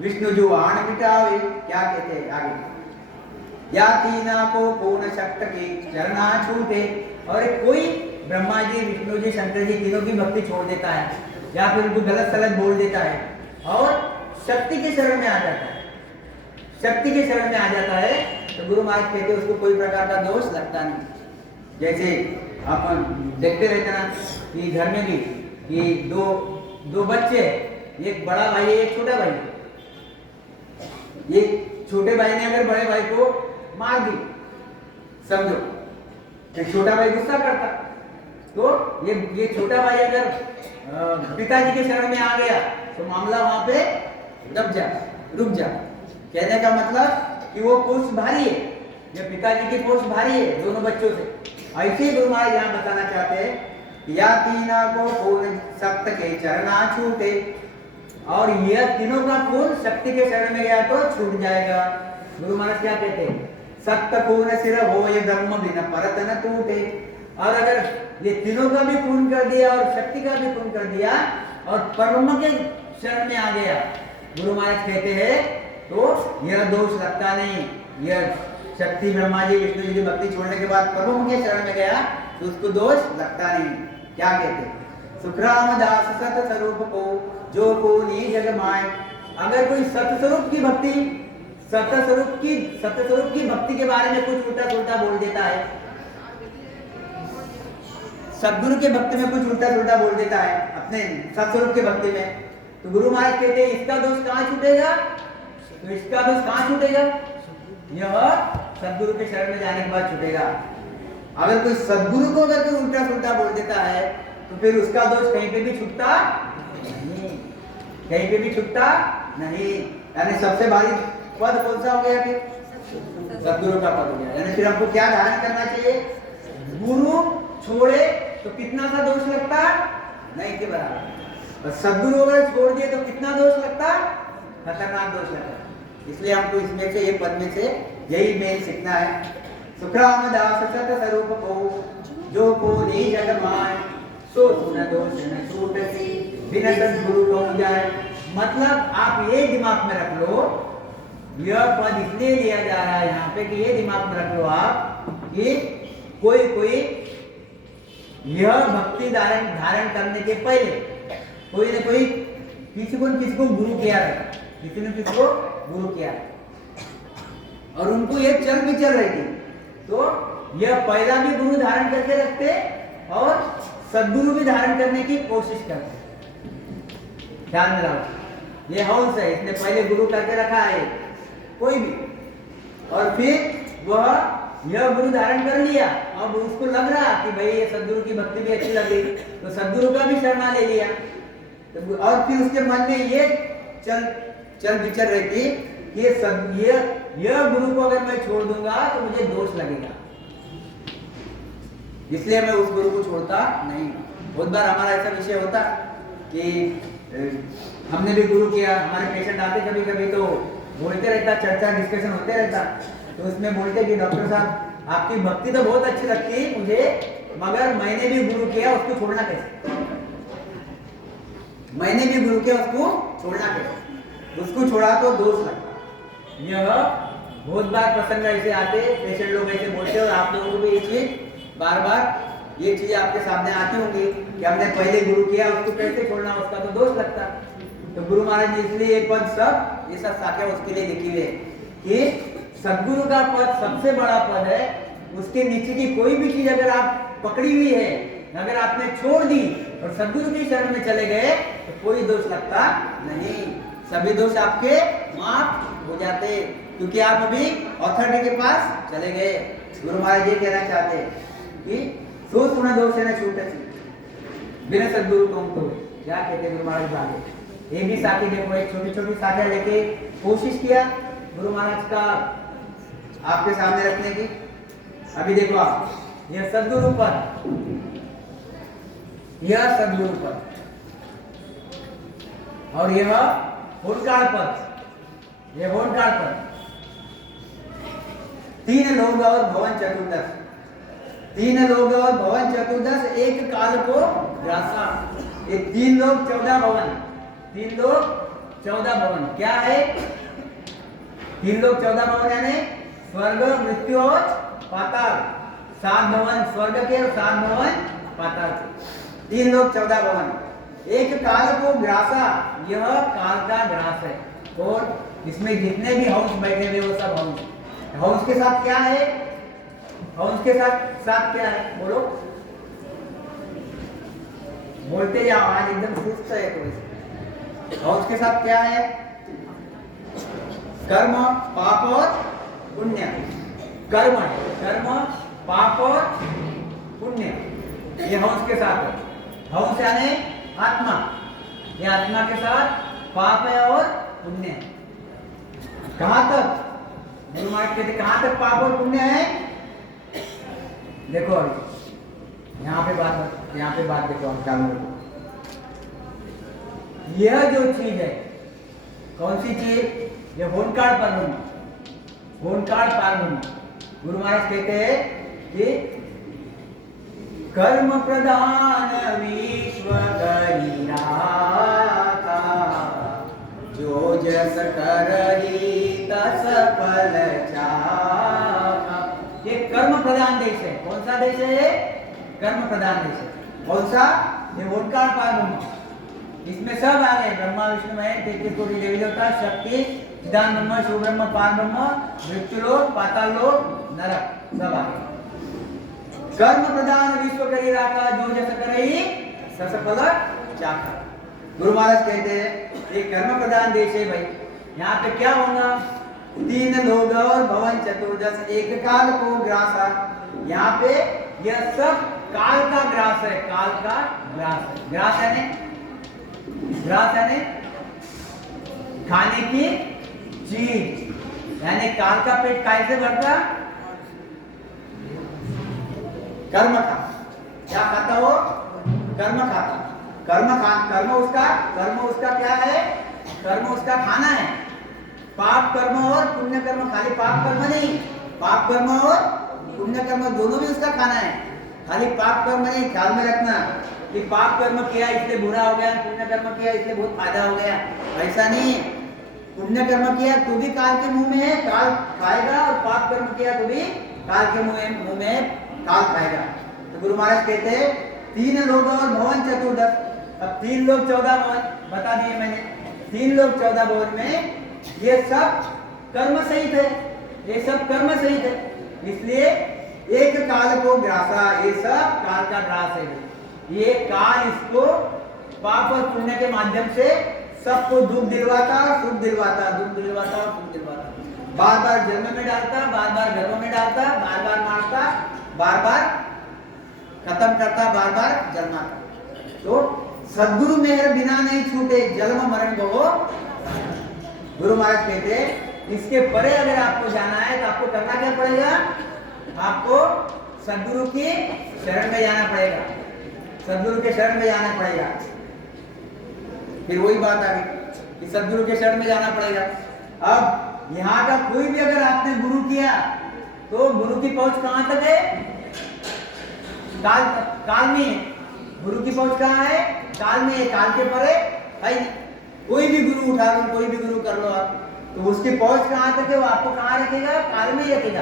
विष्णु जो आण मिटावे, क्या कहते हैं आगे, या तीना को पूर्ण शक्त के चरना छूटे। और कोई ब्रह्मा जी, विष्णु जी, शंकर जी तीनों की भक्ति छोड़ देता है या फिर उनको गलत सलत बोल देता है और शक्ति के शरण में आ जाता है, शक्ति के शरण में आ जाता है, तो गुरु महाराज कहते हैं उसको कोई प्रकार का दोष लगता नहीं। जैसे आप देखते रहते ना कि घर में भी कि दो बच्चे, एक बड़ा भाई है एक छोटा भाई है। ये छोटे भाई ने अगर बड़े भाई को मार दी, समझो, तो छोटा भाई गुस्सा करता, तो ये छोटा भाई अगर पिताजी के शरण में आ गया तो मामला वहां पे रुक जा। कहने का मतलब कि वो पोस्ट भारी है, ये पिताजी की पोस्ट भारी है दोनों बच्चों से। ऐसे ही गुरु महाराज यहाँ बताना चाहते हैं, या तीना को पूर्ण सक्त के चरना छूटे, और यह तीनों का खून शक्ति के शरण में गया तो छूट जाएगा। गुरु महाराज क्या कहते हैं, सक्त पूर्ण सिर हो ये ब्रह्म बिना परत न टूटे। और अगर ये तीनों का भी खून कर दिया और शक्ति का भी खून कर दिया और परब्रह्म के शरण में आ गया, गुरु महाराज कहते हैं तो यह दोष लगता नहीं। यह शक्ति ब्रह्मा जी विष्णु जी की भक्ति छोड़ने के बाद परब्रह्म के शरण में गया तो उसको दोष लगता नहीं। क्या कहते हैं, सुखराम दास सत स्वरूप को जो को नी जग माय। अगर कोई सतस्वरूप की भक्ति, सतस्वरूप की भक्ति के बारे में कुछ उल्टा सुल्टा बोल देता है, सदगुरु के भक्ति में कुछ उल्टा सुल्टा बोल देता है अपने सतस्वरूप के भक्ति में, तो गुरु महाराज कहते हैं इसका दोष कहाँ छूटेगा, तो इसका दोष कहाँ छूटेगा, यह सदगुरु के शरण में जाने के बाद छूटेगा। अगर कोई सदगुरु को अगर कोई उल्टा सुल्टा बोल देता है तो फिर उसका दोष कहीं पे भी छूटता नहीं, कहीं पे भी छूटता नहीं। यानी सबसे भारी पद कौन सा हो गया कि सदगुरु का पद हो गया। यानी फिर हमको क्या धारण करना चाहिए, गुरु छोड़े तो कितना सा दोष लगता नहीं के बराबर, और सदगुरु अगर छोड़ दिए तो कितना दोष लगता, खतरनाक दोष लगता। इसलिए हमको इसमें से, ये पद में से यही मेन सीखना है। सुखराम दास सत स्वरूप को जो को नी जग माय, सो न दोष न छूटती बिना सद्गुरु को जाए। मतलब आप ये दिमाग में रख लो, यह पद इसलिए लिया जा रहा है यहाँ पे कि ये दिमाग में रख लो आप कि कोई यह भक्ति धारण करने के पहले कोई न कोई किसी को गुरु किया रहता, किसी ने किसी को गुरु किया और उनको ये चल भी चल रही थी, तो यह पहला भी गुरु धारण करके रखते और सद्गुरु भी धारण करने की कोशिश करते। ध्यान में रखो, ये हौस है, इसने पहले गुरु करके रखा है कोई भी, और फिर वह यह गुरु धारण कर लिया, अब उसको लग रहा कि भाई ये सद्गुरु की भक्ति भी अच्छी लग रही, तो सद्गुरु का भी शरणा ले लिया, तो और फिर उसके मन में ये चल विचर रही थी कि यह गुरु को अगर मैं छोड़ दूंगा तो मुझे दोष लगेगा, इसलिए मैं उस गुरु को छोड़ता नहीं। बहुत बार हमारा ऐसा विषय होता कि हमने भी गुरु किया, हमारे पेशेंट आते कभी कभी तो बोलते रहता, चर्चा डिस्कशन होते रहता, तो उसमें बोलते कि डॉक्टर साहब आपकी भक्ति तो बहुत अच्छी लगती है मुझे, मगर मैंने भी गुरु किया, उसको छोड़ना कैसे, मैंने भी गुरु किया, उसको छोड़ना कैसे, उसको छोड़ा तो दोष लगता। यह बहुत बार प्रसंग ऐसे आते, पेशेंट लोग ऐसे बोलते, और आप लोगों को भी ये चीज बार बार ये चीजें आपके सामने आती होंगी कि हमने पहले गुरु किया, उसको कैसे छोड़ना, उसका तो दोष लगता। तो गुरु महाराज ने इसलिए ये पद सब, ये सब साख्या उसके लिए लिखी हुई है कि सद्गुरु का पद सबसे बड़ा पद है, उसके नीचे की कोई भी चीज अगर आप पकड़ी हुई है, अगर आपने छोड़ दी और सद्गुरु की शरण में चले गए तो कोई दोष लगता नहीं। सभी दोष आपके माफ हो जाते, क्योंकि आप अभी अथॉरिटी के पास चले गए। गुरु महाराज ये कहना चाहते हैं कि सो सुना दोष है ना छूटे बिना सदगुरु को तो क्या कहते हैं गुरु महाराज आगे। एक भी साथी देखो, एक छोटी छोटी साथियां लेके कोशिश किया गुरु महाराज का आपके सामने रखने की। अभी देखो आप, यह सदगुरु पर, यह सदगुरु पर, और यह होनकार पद, यह होनकार पद, तीन लोग और भवन चतुर्दश, तीन लोग और भवन चतुर्दश एक काल को ग्रासा। ये तीन लोग 14 भवन, तीन लोग 14 भवन क्या है? तीन लोग 14 भवन यानी स्वर्ग, मृत्यु और पाताल। 7 भवन स्वर्ग के और 7 भवन पाताल के। तीन लोग 14 भवन एक काल को ग्रासा, यह काल का ग्रास है। और इसमें जितने भी हाउस बैठे हुए वो सब हाउस, हाउस के साथ क्या है? हाउस के साथ क्या है? बोलो, बोलते जाओ, आज एकदम सुस्त है। तो हाउस के साथ क्या है? कर्म, पाप और पुण्य। कर्म है, कर्म, पाप और पुण्य, ये हाउस के साथ है। हाउस यानी आत्मा, ये आत्मा के साथ पाप है और पुण्य है। कहां तक? गुरु महाराज कहते कहां तक पाप और पुण्य है? देखो अभी यहाँ पे बात देखो हम चालू। यह जो चीज है, कौन सी चीज? यह होनकार परब्रह्म, होनकार परब्रह्म। गुरु महाराज कहते हैं कि कर्म प्रधान विश्व करी राखा, जो जस करही तस फल चाखा। ये कर्म प्रधान देश है। कौन सा देश है? कर्म प्रधान देश है। कौन सा? ये ओंकार परब्रह्म। इसमें सब आ गए, ब्रह्मा विष्णु महेश 33 कोटि देवी देवता, शक्ति, चिदान ब्रह्म, शिव ब्रह्म, पार ब्रह्म, मृत्युलोक, पाताल लोक, नरक, सब आ गए। कर्म प्रधान विश्व करी राखा, जो जस करही तस फल चाखा। गुरु महाराज कहते हैं ये कर्म प्रधान देश है भाई। यहाँ पे क्या होगा? तीन लोग और भवन चतुर्दश एक काल को ग्रासा। यहाँ पे यह सब काल का ग्रास है, काल का ग्रास है। ग्रास यानी, ग्रास यानी खाने की चीज, यानी काल का पेट कैसे भरता? कर्म खा, क्या खाता हो? कर्म खाता। कर्म उसका क्या है? कर्म उसका खाना है। पाप कर्म और पुण्य कर्म, खाली पाप कर्म नहीं, पाप कर्म और पुण्य कर्म दोनों भी उसका खाना है। खाली पाप कर्म नहीं, ख्याल में रखना कि पाप कर्म किया इसलिए बुरा हो गया, पुण्य कर्म किया इसलिए बहुत फायदा हो गया, ऐसा नहीं। पुण्य कर्म किया तो भी काल के मुंह में है, काल खाएगा, और पाप कर्म किया तो भी काल के मुंह में काल खाएगा। तो गुरु महाराज कहते हैं तीन लोग और भवन चतुर्दश। अब 3 लोग 14 भवन बता दिए मैंने। 3 लोग 14 भवन में ये सब कर्म सहित है, ये सब कर्म सहित है, इसलिए एक काल को ग्रासा, ये सब काल का ग्रास है। ये काल इसको पाप और पुण्य के माध्यम से सबको दुख दिलवाता, सुख दिलवाता, दुख दिलवाता और सुख दिलवाता, बार बार जन्म में डालता, बार बार गर्भ में डालता, बार बार मारता, बार बार खत्म करता, बार बार जन्माता। तो सद्गुरु मेहर बिना नहीं छूटे, जन्म मरण को। गुरु महाराज कहते इसके परे अगर आपको जाना है तो आपको करना क्या पड़ेगा? आपको सद्गुरु की शरण में जाना पड़ेगा, सद्गुरु के शरण में जाना पड़ेगा। फिर वही बात आ गई कि सद्गुरु के शरण में जाना पड़ेगा। अब यहाँ का कोई भी अगर आपने गुरु किया तो गुरु की पहुंच कहां तक है? काल में है। गुरु की पहुंच कहां है? काल में है, काल के परे है। कोई भी गुरु उठा लो, कोई भी गुरु कर लो आप, तो उसकी पहुंच कहां तक है? वो आपको कहां रखेगा? काल में ही रखेगा,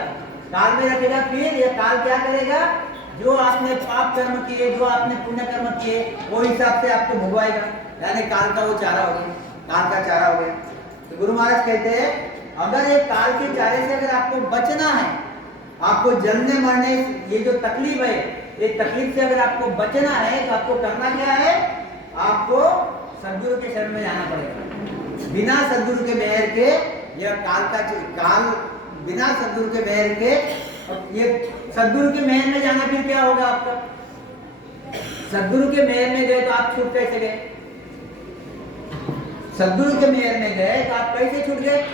काल में रखेगा। फिर यह काल क्या करेगा? जो आपने पाप कर्म किए, जो आपने पुण्य कर्म किए, वो हिसाब से आपको भुगवाएगा, यानी काल का वो चारा हो गया, काल का चारा हो गया। तो गुरु महाराज कहते हैं अगर ये काल के चारे से अगर आपको बचना है, आपको जलने मरने ये जो तकलीफ है, ये तकलीफ से अगर आपको बचना है तो आपको करना क्या है? आपको सद्गुरु के शरण में जाना पड़ेगा। बिना सदगुरु के मेहर के यह काल बिना सदगुरु के मेहर के, ये सदगुरु के मेहर में जाना फिर क्या होगा आपका? सदगुरु के मेहर में गए तो आप छूट कैसे गए? सदगुरु के मेहर में गए तो आप कैसे छूट गए?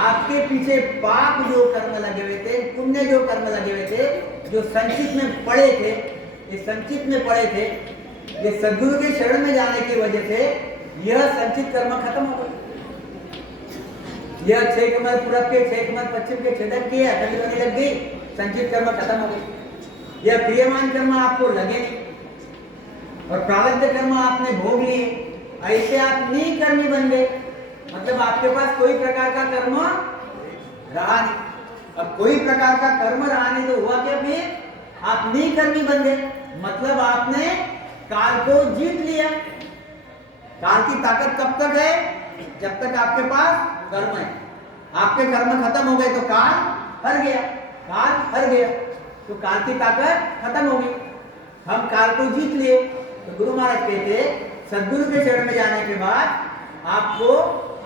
आपके पीछे पाप जो कर्म लगे हुए थे, पुण्य जो कर्म लगे हुए थे, जो संचित में पड़े थे, ये संचित में पड़े थे, ये सदगुरु के शरण में जाने की वजह से यह संचित कर्म खत्म हो गए। यह 6 कमल पूरब के, 6 कमल पश्चिम के छेदन किए, अखंड होने लग गई, संचित कर्म खत्म हो गई। यह क्रियमान कर्म आपको लगे नहीं और प्रारब्ध कर्म आपने भोग लिए, ऐसे आप निकर्मी बन गए। मतलब आपके पास कोई प्रकार का कर्म रहा नहीं। अब कोई प्रकार का कर्म रहा नहीं तो हुआ क्या? फिर आप निकर्मी बन गए, मतलब आपने काल को जीत लिया। काल की ताकत कब तक है? जब तक आपके पास कर्म है। आपके कर्म खत्म हो गए तो काल हर गया, काल हर गया, तो काल की ताकत खत्म हो गई, हम काल को जीत लिए। तो गुरु महाराज कहते सदगुरु के शरण में जाने के बाद आपको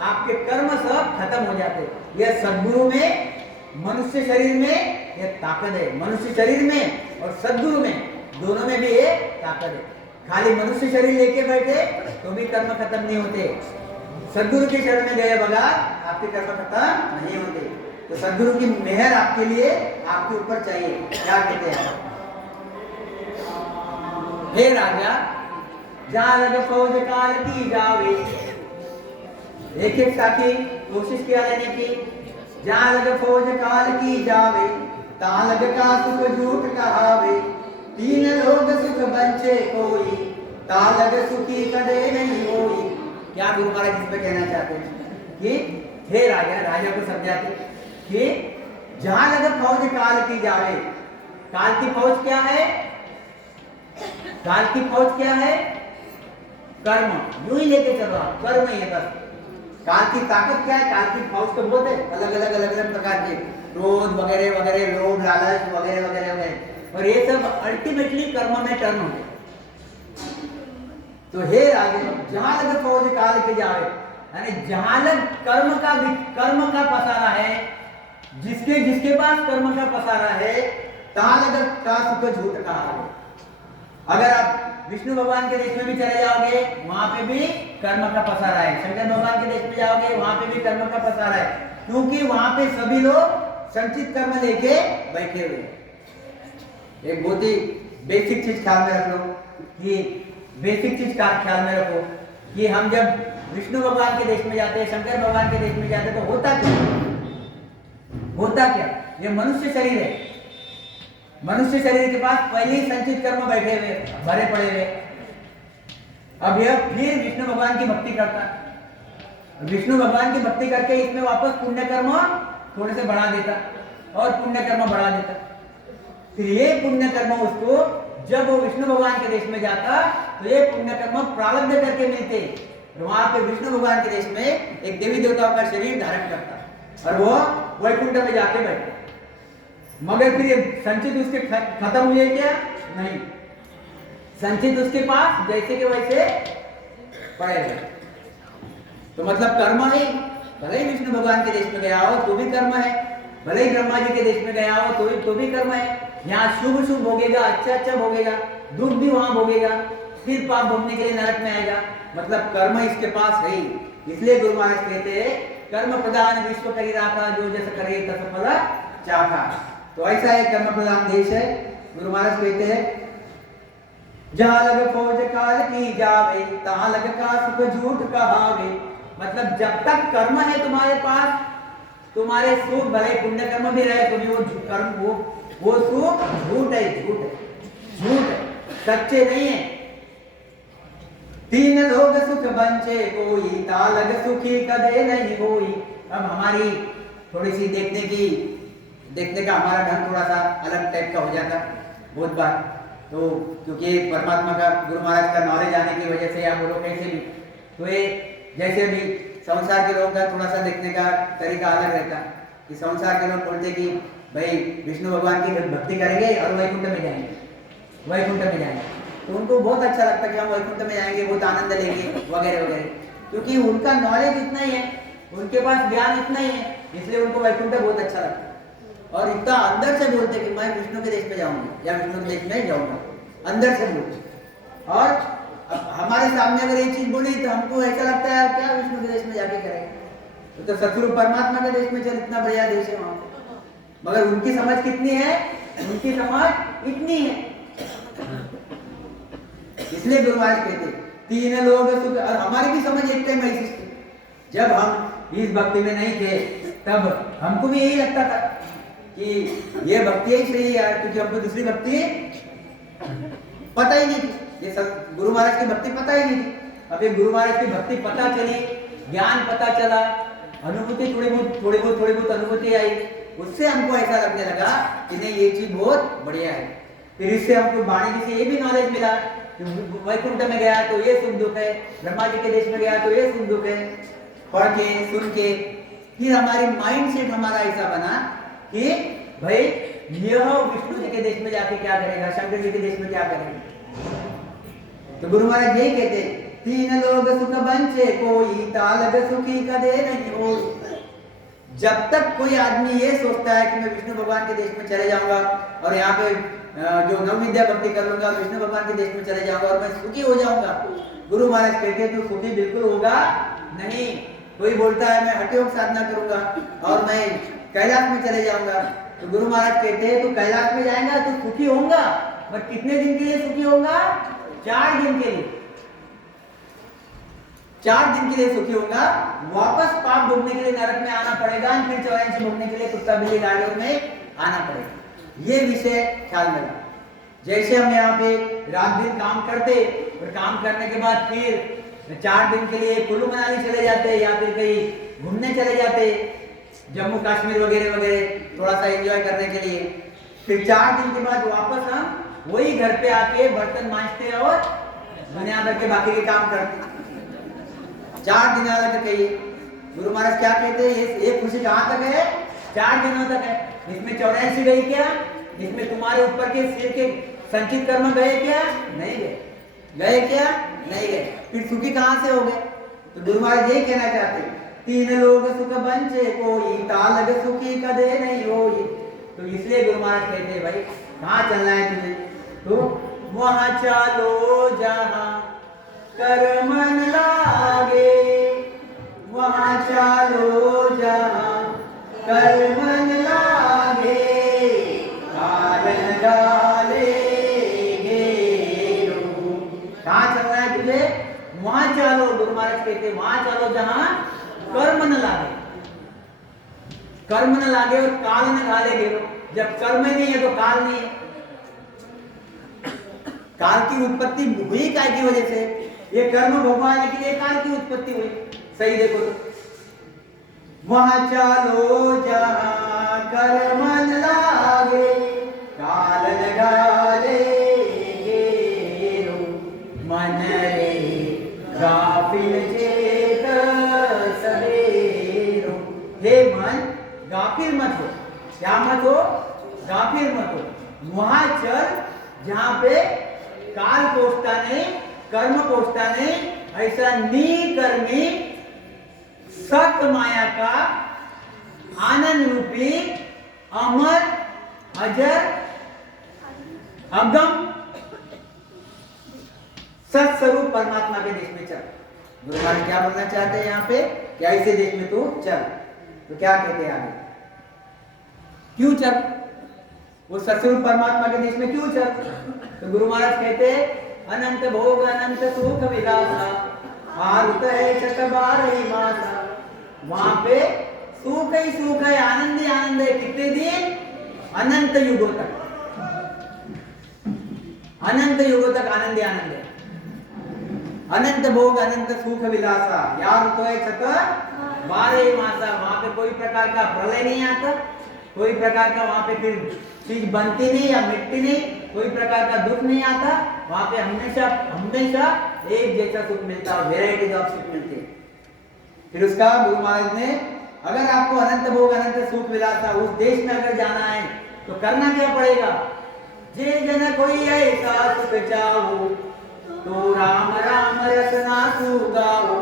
आपके कर्म सब खत्म हो जाते। यह सदगुरु में, मनुष्य शरीर में यह ताकत है। मनुष्य शरीर में और सदगुरु में, दोनों में भी ये ताकत है। खाली मनुष्य शरीर लेके बैठे तो भी कर्म खत्म नहीं होते। सदगुरु के शरण में गए बगैर आपके कर्म खत्म नहीं होते। तो सदगुरु की मेहर आपके लिए, आपके ऊपर चाहिए। क्या कहते हैं? हे राजा, जहां लग फौज काल की जावे, एक एक साथी कोशिश किया लेने की। जहां लग फौज काल की जावे, ता लग का सुख झूठ कहावे, 3 लोग सुख बंचे कोई, ता लग सुखी कदे नहीं होई। क्या गुरु महाराज इस पे कहना चाहते हैं कि हे राजा, राजा को समझाते कि जहां लग फौज काल की जावे, काल की फौज क्या है? काल की फौज क्या है? कर्म। यूं ही लेके चलो आप, कर्म ही है बस। काल की ताकत क्या है? काल की फौज तो बहुत है, अलग अलग प्रकार के, क्रोध वगैरह वगैरह, लोभ लालच वगैरह वगैरह वगैरह, और ये सब अल्टीमेटली कर्म में टर्न होते। तो हे राजे, जहां लग फौज काल के जावे, यानी जहां लग कर्म का पसारा है, जिसके पास कर्म का पसारा है, तहां लग का सुख झूठ कहा है। अगर आप विष्णु भगवान के देश में भी चले जाओगे, वहां पे भी कर्म का पसारा है। शंकर भगवान के देश में जाओगे, वहां पे भी कर्म का पसारा है, क्योंकि वहां पे सभी लोग संचित कर्म लेके बैठे हुए। एक बहुत ही बेसिक चीज ख्याल में रख लो कि बेसिक चीज का ख्याल में रखो कि हम जब विष्णु भगवान के देश में जाते हैं, शंकर भगवान के देश में जाते हैं, तो होता क्या? होता क्या? ये मनुष्य शरीर है। मनुष्य शरीर के पास पहले ही संचित कर्म बैठे हुए, भरे पड़े हुए। अब यह फिर विष्णु भगवान की भक्ति करता है। विष्णु भगवान की भक्ति करके इसमें वापस पुण्य कर्म थोड़े से बढ़ा देता और पुण्य कर्म बढ़ा देता। फिर ये पुण्य कर्म उसको, जब वो विष्णु भगवान के देश में जाता, तो ये पुण्य कर्म प्रारब्ध करके मिलते। वहां पे विष्णु भगवान के देश में एक देवी देवताओं का शरीर धारण करता और वो वैकुंठ में जाके बैठता। मगर फिर ये संचित उसके खत्म हुए क्या? नहीं, संचित उसके पास जैसे के वैसे पड़े हुए। तो मतलब कर्म है। भले ही विष्णु भगवान के देश में गया हो तो भी कर्म है, भले ही ब्रह्मा जी के देश में गया हो तो भी कर्म है। यहाँ शुभ शुभ भोगेगा, अच्छा भोगेगा, दुख भी वहां भोगेगा, फिर पाप भोगने के लिए नरक में आएगा। मतलब कर्म इसके पास है। इसलिए गुरु महाराज कहते हैं कर्म प्रधान विश्व करी राखा, जो जैसा करे तस फल चाखा। तो ऐसा एक कर्म प्रधान देश है। गुरु महाराज कहते हैं जहां लग फौज काल की जावे, तहां लग का सुख झूठ कहावे। मतलब जब तक कर्म है तुम्हारे पास, तुम्हारे सुख भले पुण्य कर्म भी रहे तो भी वो कर्म वो सुख झूठ है, झूठ है, सच्चे नहीं है। 3 लोग सुख बंचे कोई, ता लग सुखी कदे नहीं होई। अब हमारी थोड़ी सी देखने का हमारा ढंग थोड़ा सा अलग टाइप का हो जाता बहुत बार। तो क्योंकि परमात्मा का, गुरु महाराज का नॉलेज आने की वजह से या बोलो कैसे भी, तो ये जैसे भी संसार के लोगों का थोड़ा सा देखने का तरीका अलग रहता कि संसार के लोग बोलते कि भाई विष्णु भगवान की भक्ति करेंगे और वैकुंठ में जाएंगे। तो उनको बहुत अच्छा लगता कि हम वैकुंठ में जाएंगे, बहुत आनंद लेंगे वगैरह वगैरह। क्योंकि उनका नॉलेज इतना ही है, उनके पास ज्ञान इतना ही है, इसलिए उनको वैकुंठ बहुत अच्छा लगता है। और इतना अंदर से बोलते कि मैं विष्णु के देश में जाऊंगी या विष्णु के देश में जाऊंगा, अंदर से बोलते। और हमारे सामने अगर ये चीज बोली तो हमको ऐसा लगता है क्या विष्णु के देश में जाके करेंगे, तो सतगुरु परमात्मा के देश में चल, इतना बढ़िया देश है वहां। मगर उनकी समझ कितनी है, उनकी समझ इतनी है। इसलिए गुरु महाराज कहते तीन लोग सुख, और हमारी भी समझ एक टाइम ऐसी थी, जब हम इस भक्ति में नहीं थे तब हमको भी यही लगता था कि ये भक्ति ही सही है, क्योंकि हमको दूसरी भक्ति पता ही नहीं थी, ये सब गुरु महाराज की भक्ति पता ही नहीं थी। अभी गुरु महाराज की भक्ति पता चली, ज्ञान पता चला, अनुभूति थोड़ी बहुत अनुभूति आई, उससे हमको ऐसा लगने लगा कि नहीं ये चीज बहुत बढ़िया है। फिर इससे हमको वाणी से ये भी नॉलेज मिला कि वैकुंठ में गया तो ये सुख दुख है, ब्रह्मा जी के देश में गया तो ये सुख दुख है। पढ़ के सुन के फिर हमारी माइंड सेट हमारा ऐसा बना कि भाई यह विष्णु जी के देश में जाके क्या करेगा, शंकर जी के देश में क्या करेगा। तो गुरु महाराज यही कहते तीन लोग सुख बंचे कोई तालग सुखी कदे नहीं हो। जब तक कोई आदमी ये सोचता है कि मैं विष्णु भगवान के देश में चले जाऊंगा और यहाँ पे जो नव विद्या भक्ति कर लूंगा, विष्णु भगवान के देश में चले जाऊंगा और मैं सुखी हो जाऊंगा, गुरु महाराज कहते हैं तो सुखी बिल्कुल होगा नहीं। कोई बोलता है मैं हठ योग साधना करूंगा और मैं कैलाश में चले जाऊंगा, तो गुरु महाराज कहते हैं तो कैलाश में जाएगा तो सुखी होगा, पर कितने दिन के लिए सुखी होगा? 4 दिन के लिए। 4 दिन के लिए सुखी होगा, वापस पाप भोगने के लिए नरक में आना पड़ेगा, फिर 84 भोगने के लिए कुत्ता बिल्ली गाड़ियों में आना पड़ेगा। ये विषय ख्याल में रखना। जैसे हम यहाँ पे रात दिन काम करते और काम करने के बाद फिर 4 दिन के लिए कुल्लू मनाली चले जाते या फिर कहीं घूमने चले जाते, जम्मू कश्मीर वगैरह वगैरह थोड़ा सा एंजॉय करने के लिए, फिर 4 दिन के बाद वापस हम वही घर पे आके बर्तन मांजते और दुनिया भर के बाकी के काम करते। 4 दिन अलग कहिए। गुरु महाराज क्या कहते हैं, ये खुशी कहाँ तक है? 4 दिनों तक है। इसमें 84 गई क्या? इसमें तुम्हारे ऊपर के सिर के संचित कर्म गए क्या? नहीं गए। गए क्या? नहीं गए। फिर सुखी कहाँ से हो गए? तो गुरु महाराज यही कहना चाहते हैं, तीन लोग सुख बंचे कोई तालग सुखी कदे नहीं हो। तो इसलिए गुरु महाराज कहते हैं भाई कहाँ चलना है तुझे? तो वहां चलो जहां कर मन लागे, वहां चलो जहां कर मन लागे, कारण डाले घेरो। कहाँ चलना है तुझे? वहां चलो। गुरु महाराज कहते वहां चलो जहां कर्म न लागे, कर्म न लागे और काल न घाले घेरो। जब कर्म नहीं है तो काल नहीं है। काल की उत्पत्ति हुई काय की वजह से? ये कर्म भोगवाने के लिए काल की उत्पत्ति हुई। सही देखो तो वहां चलो जहां कर्म न लागे, काल न घाले घेरो, मन रे गाफिल चेत सवेरो। हे मन गाफिल मत हो। क्या मत हो? गाफिल मत हो। वहां चल जहां पे काल पहुंचता नहीं, कर्म पहुंचता नहीं, ऐसा निकर्मी सत माया का आनंद रूपी अमर अजर अगम सत्स्वरूप परमात्मा के देश में चल। गुरु महाराज क्या बोलना चाहते हैं यहाँ पे? क्या ऐसे देश में तू चल। तो क्या कहते हैं आगे? क्यों चल? वो सत्स्वरूप परमात्मा के देश में क्यों चल? तो गुरु महाराज कहते अनंत भोग अनंत सुख विलासा, आरुत है चटबार ही मासा। वहां पे सुख ही सुख है, आनंद ही आनंद है। कितने दिन? अनंत युगों तक। अनंत युगों तक आनंद ही आनंद है। अनंत भोग अनंत सुख विलासा, यार तो है छतर 12 मासा। वहां पे कोई प्रकार का प्रलय नहीं आता, कोई प्रकार का वहां पे फिर चीज बनती नहीं या मिटती नहीं, कोई प्रकार का दुख नहीं आता। वहां पे हमेशा हमेशा एक जैसा सुख मिलता है, वेराइटीज ऑफ सुख मिलती है। फिर उसका गुरु महाराज ने अगर आपको अनंत भोग अनंत सुख विलासा उस देश में अगर जाना है तो करना क्या पड़ेगा? जे जन कोई ऐसा सुख चाहो, तो राम राम रसना सुगाओ।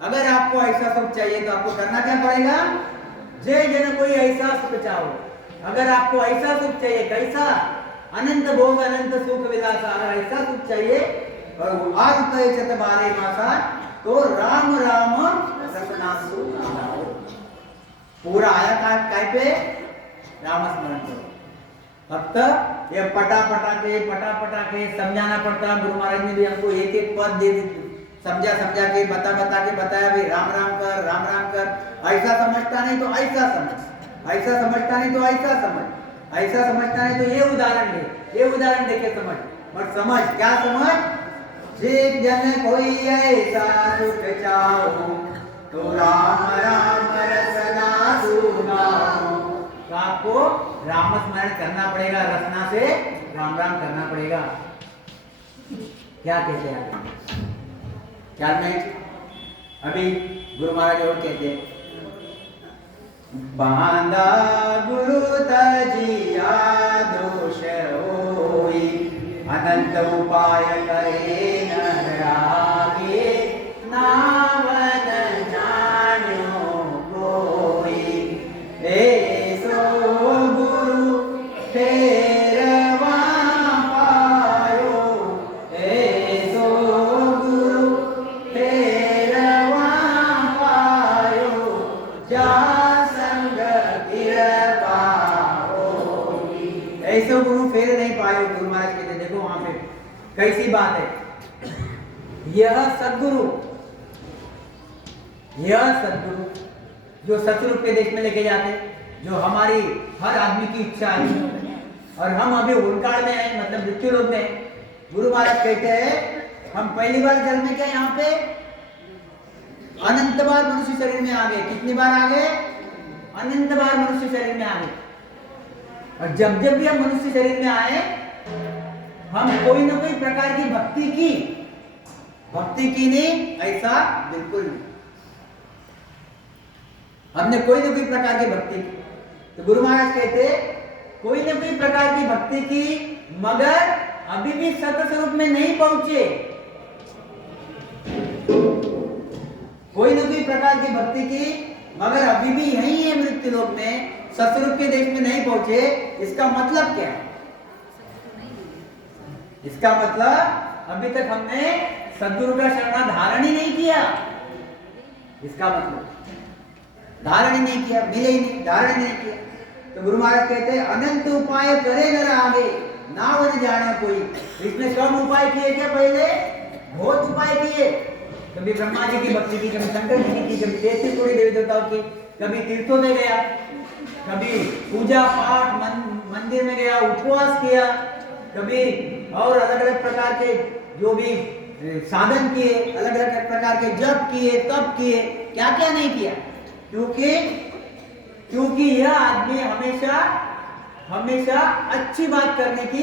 अगर आपको ऐसा सुख चाहिए तो आपको करना क्या पड़ेगा? जय जन कोई ऐसा सुख चाहो। अगर आपको ऐसा सुख चाहिए, कैसा? अनंत भोग अनंत सुख विलासा। अगर ऐसा सुख चाहिए और आज तय चत बारे मासा, तो राम राम रसनासु नाओ। पूरा आया काय पे? राम स्मरण करो। फक्त ये पटा पटा के समझाना पड़ता। गुरु महाराज ने भी हमको एक एक पद दे समझा के बता के बताया, भाई राम राम कर। ऐसा समझता नहीं तो ऐसा समझ, ऐसा समझता नहीं तो ऐसा समझ, ऐसा समझता नहीं तो ये उदाहरण दे के समझ। और समझ क्या समझ? जिस जन कोई ऐसा सुख चाहो, तो राम राम रसना सुनाओ। तो आपको राम स्मरण करना पड़ेगा, रसना से राम राम करना पड़ेगा। क्या कहते हैं आप? क्या में अभी गुरु महाराज और कहते हैं, बांधा गुरु तजिया दोष होई, अनंत उपाय करे न आगे, नावन जान्यो कोई। ऐसो गुरु फेरवा पायो, ऐसो गुरु फेरवा पायो, जा संग कृपा होई। ऐसो गुरु फेर नहीं पायो। गुरु महाराज कहते, देखो वहां पे कैसी बात है। यह सद्गुरु जो सतरूप के देश में लेके जाते, जो हमारी हर आदमी की इच्छा है, और हम अभी उनकाल में हैं, मतलब मृत्यु लोक में। गुरु महाराज कहते हैं, हम पहली बार जन्म में क्या यहाँ पे अनंत बार मनुष्य शरीर में आ गए। कितनी बार आ गए? अनंत बार मनुष्य शरीर में आ गए। और जब भी हम मनुष्य शरीर में आए, हम कोई ना कोई प्रकार की भक्ति की नहीं, ऐसा बिल्कुल नहीं। हमने कोई ना कोई प्रकार की भक्ति की। तो गुरु महाराज कहते, कोई ना कोई प्रकार की भक्ति की, मगर अभी भी सत स्वरूप में नहीं पहुंचे। कोई ना कोई प्रकार की भक्ति की, मगर अभी भी यही है मृत्यु लोक में, सतस्वरूप के देश में नहीं पहुंचे। इसका मतलब क्या है? इसका मतलब अभी तक हमने सद्गुरु का शरण धारण ही नहीं किया। इसका मतलब धारण ही नहीं किया, मिले ही नहीं, धारण नहीं किया। तो गुरु महाराज कहते हैं, अनंत उपाय करे नर आगे, नावन जाने कोई। इसमें कम उपाय किए क्या? पहले बहुत उपाय किए। कभी ब्रह्मा जी की भक्ति की, कभी शंकर जी की, कभी 33 कोटि देवी देवताओं की, कभी तीर्थों में गया, कभी पूजा पाठ मंदिर में गया, उपवास किया, कभी और अलग अलग प्रकार के जो भी साधन किए, अलग अलग प्रकार के जप किए, तप किए, क्या क्या नहीं किया। क्योंकि यह आदमी हमेशा अच्छी बात करने की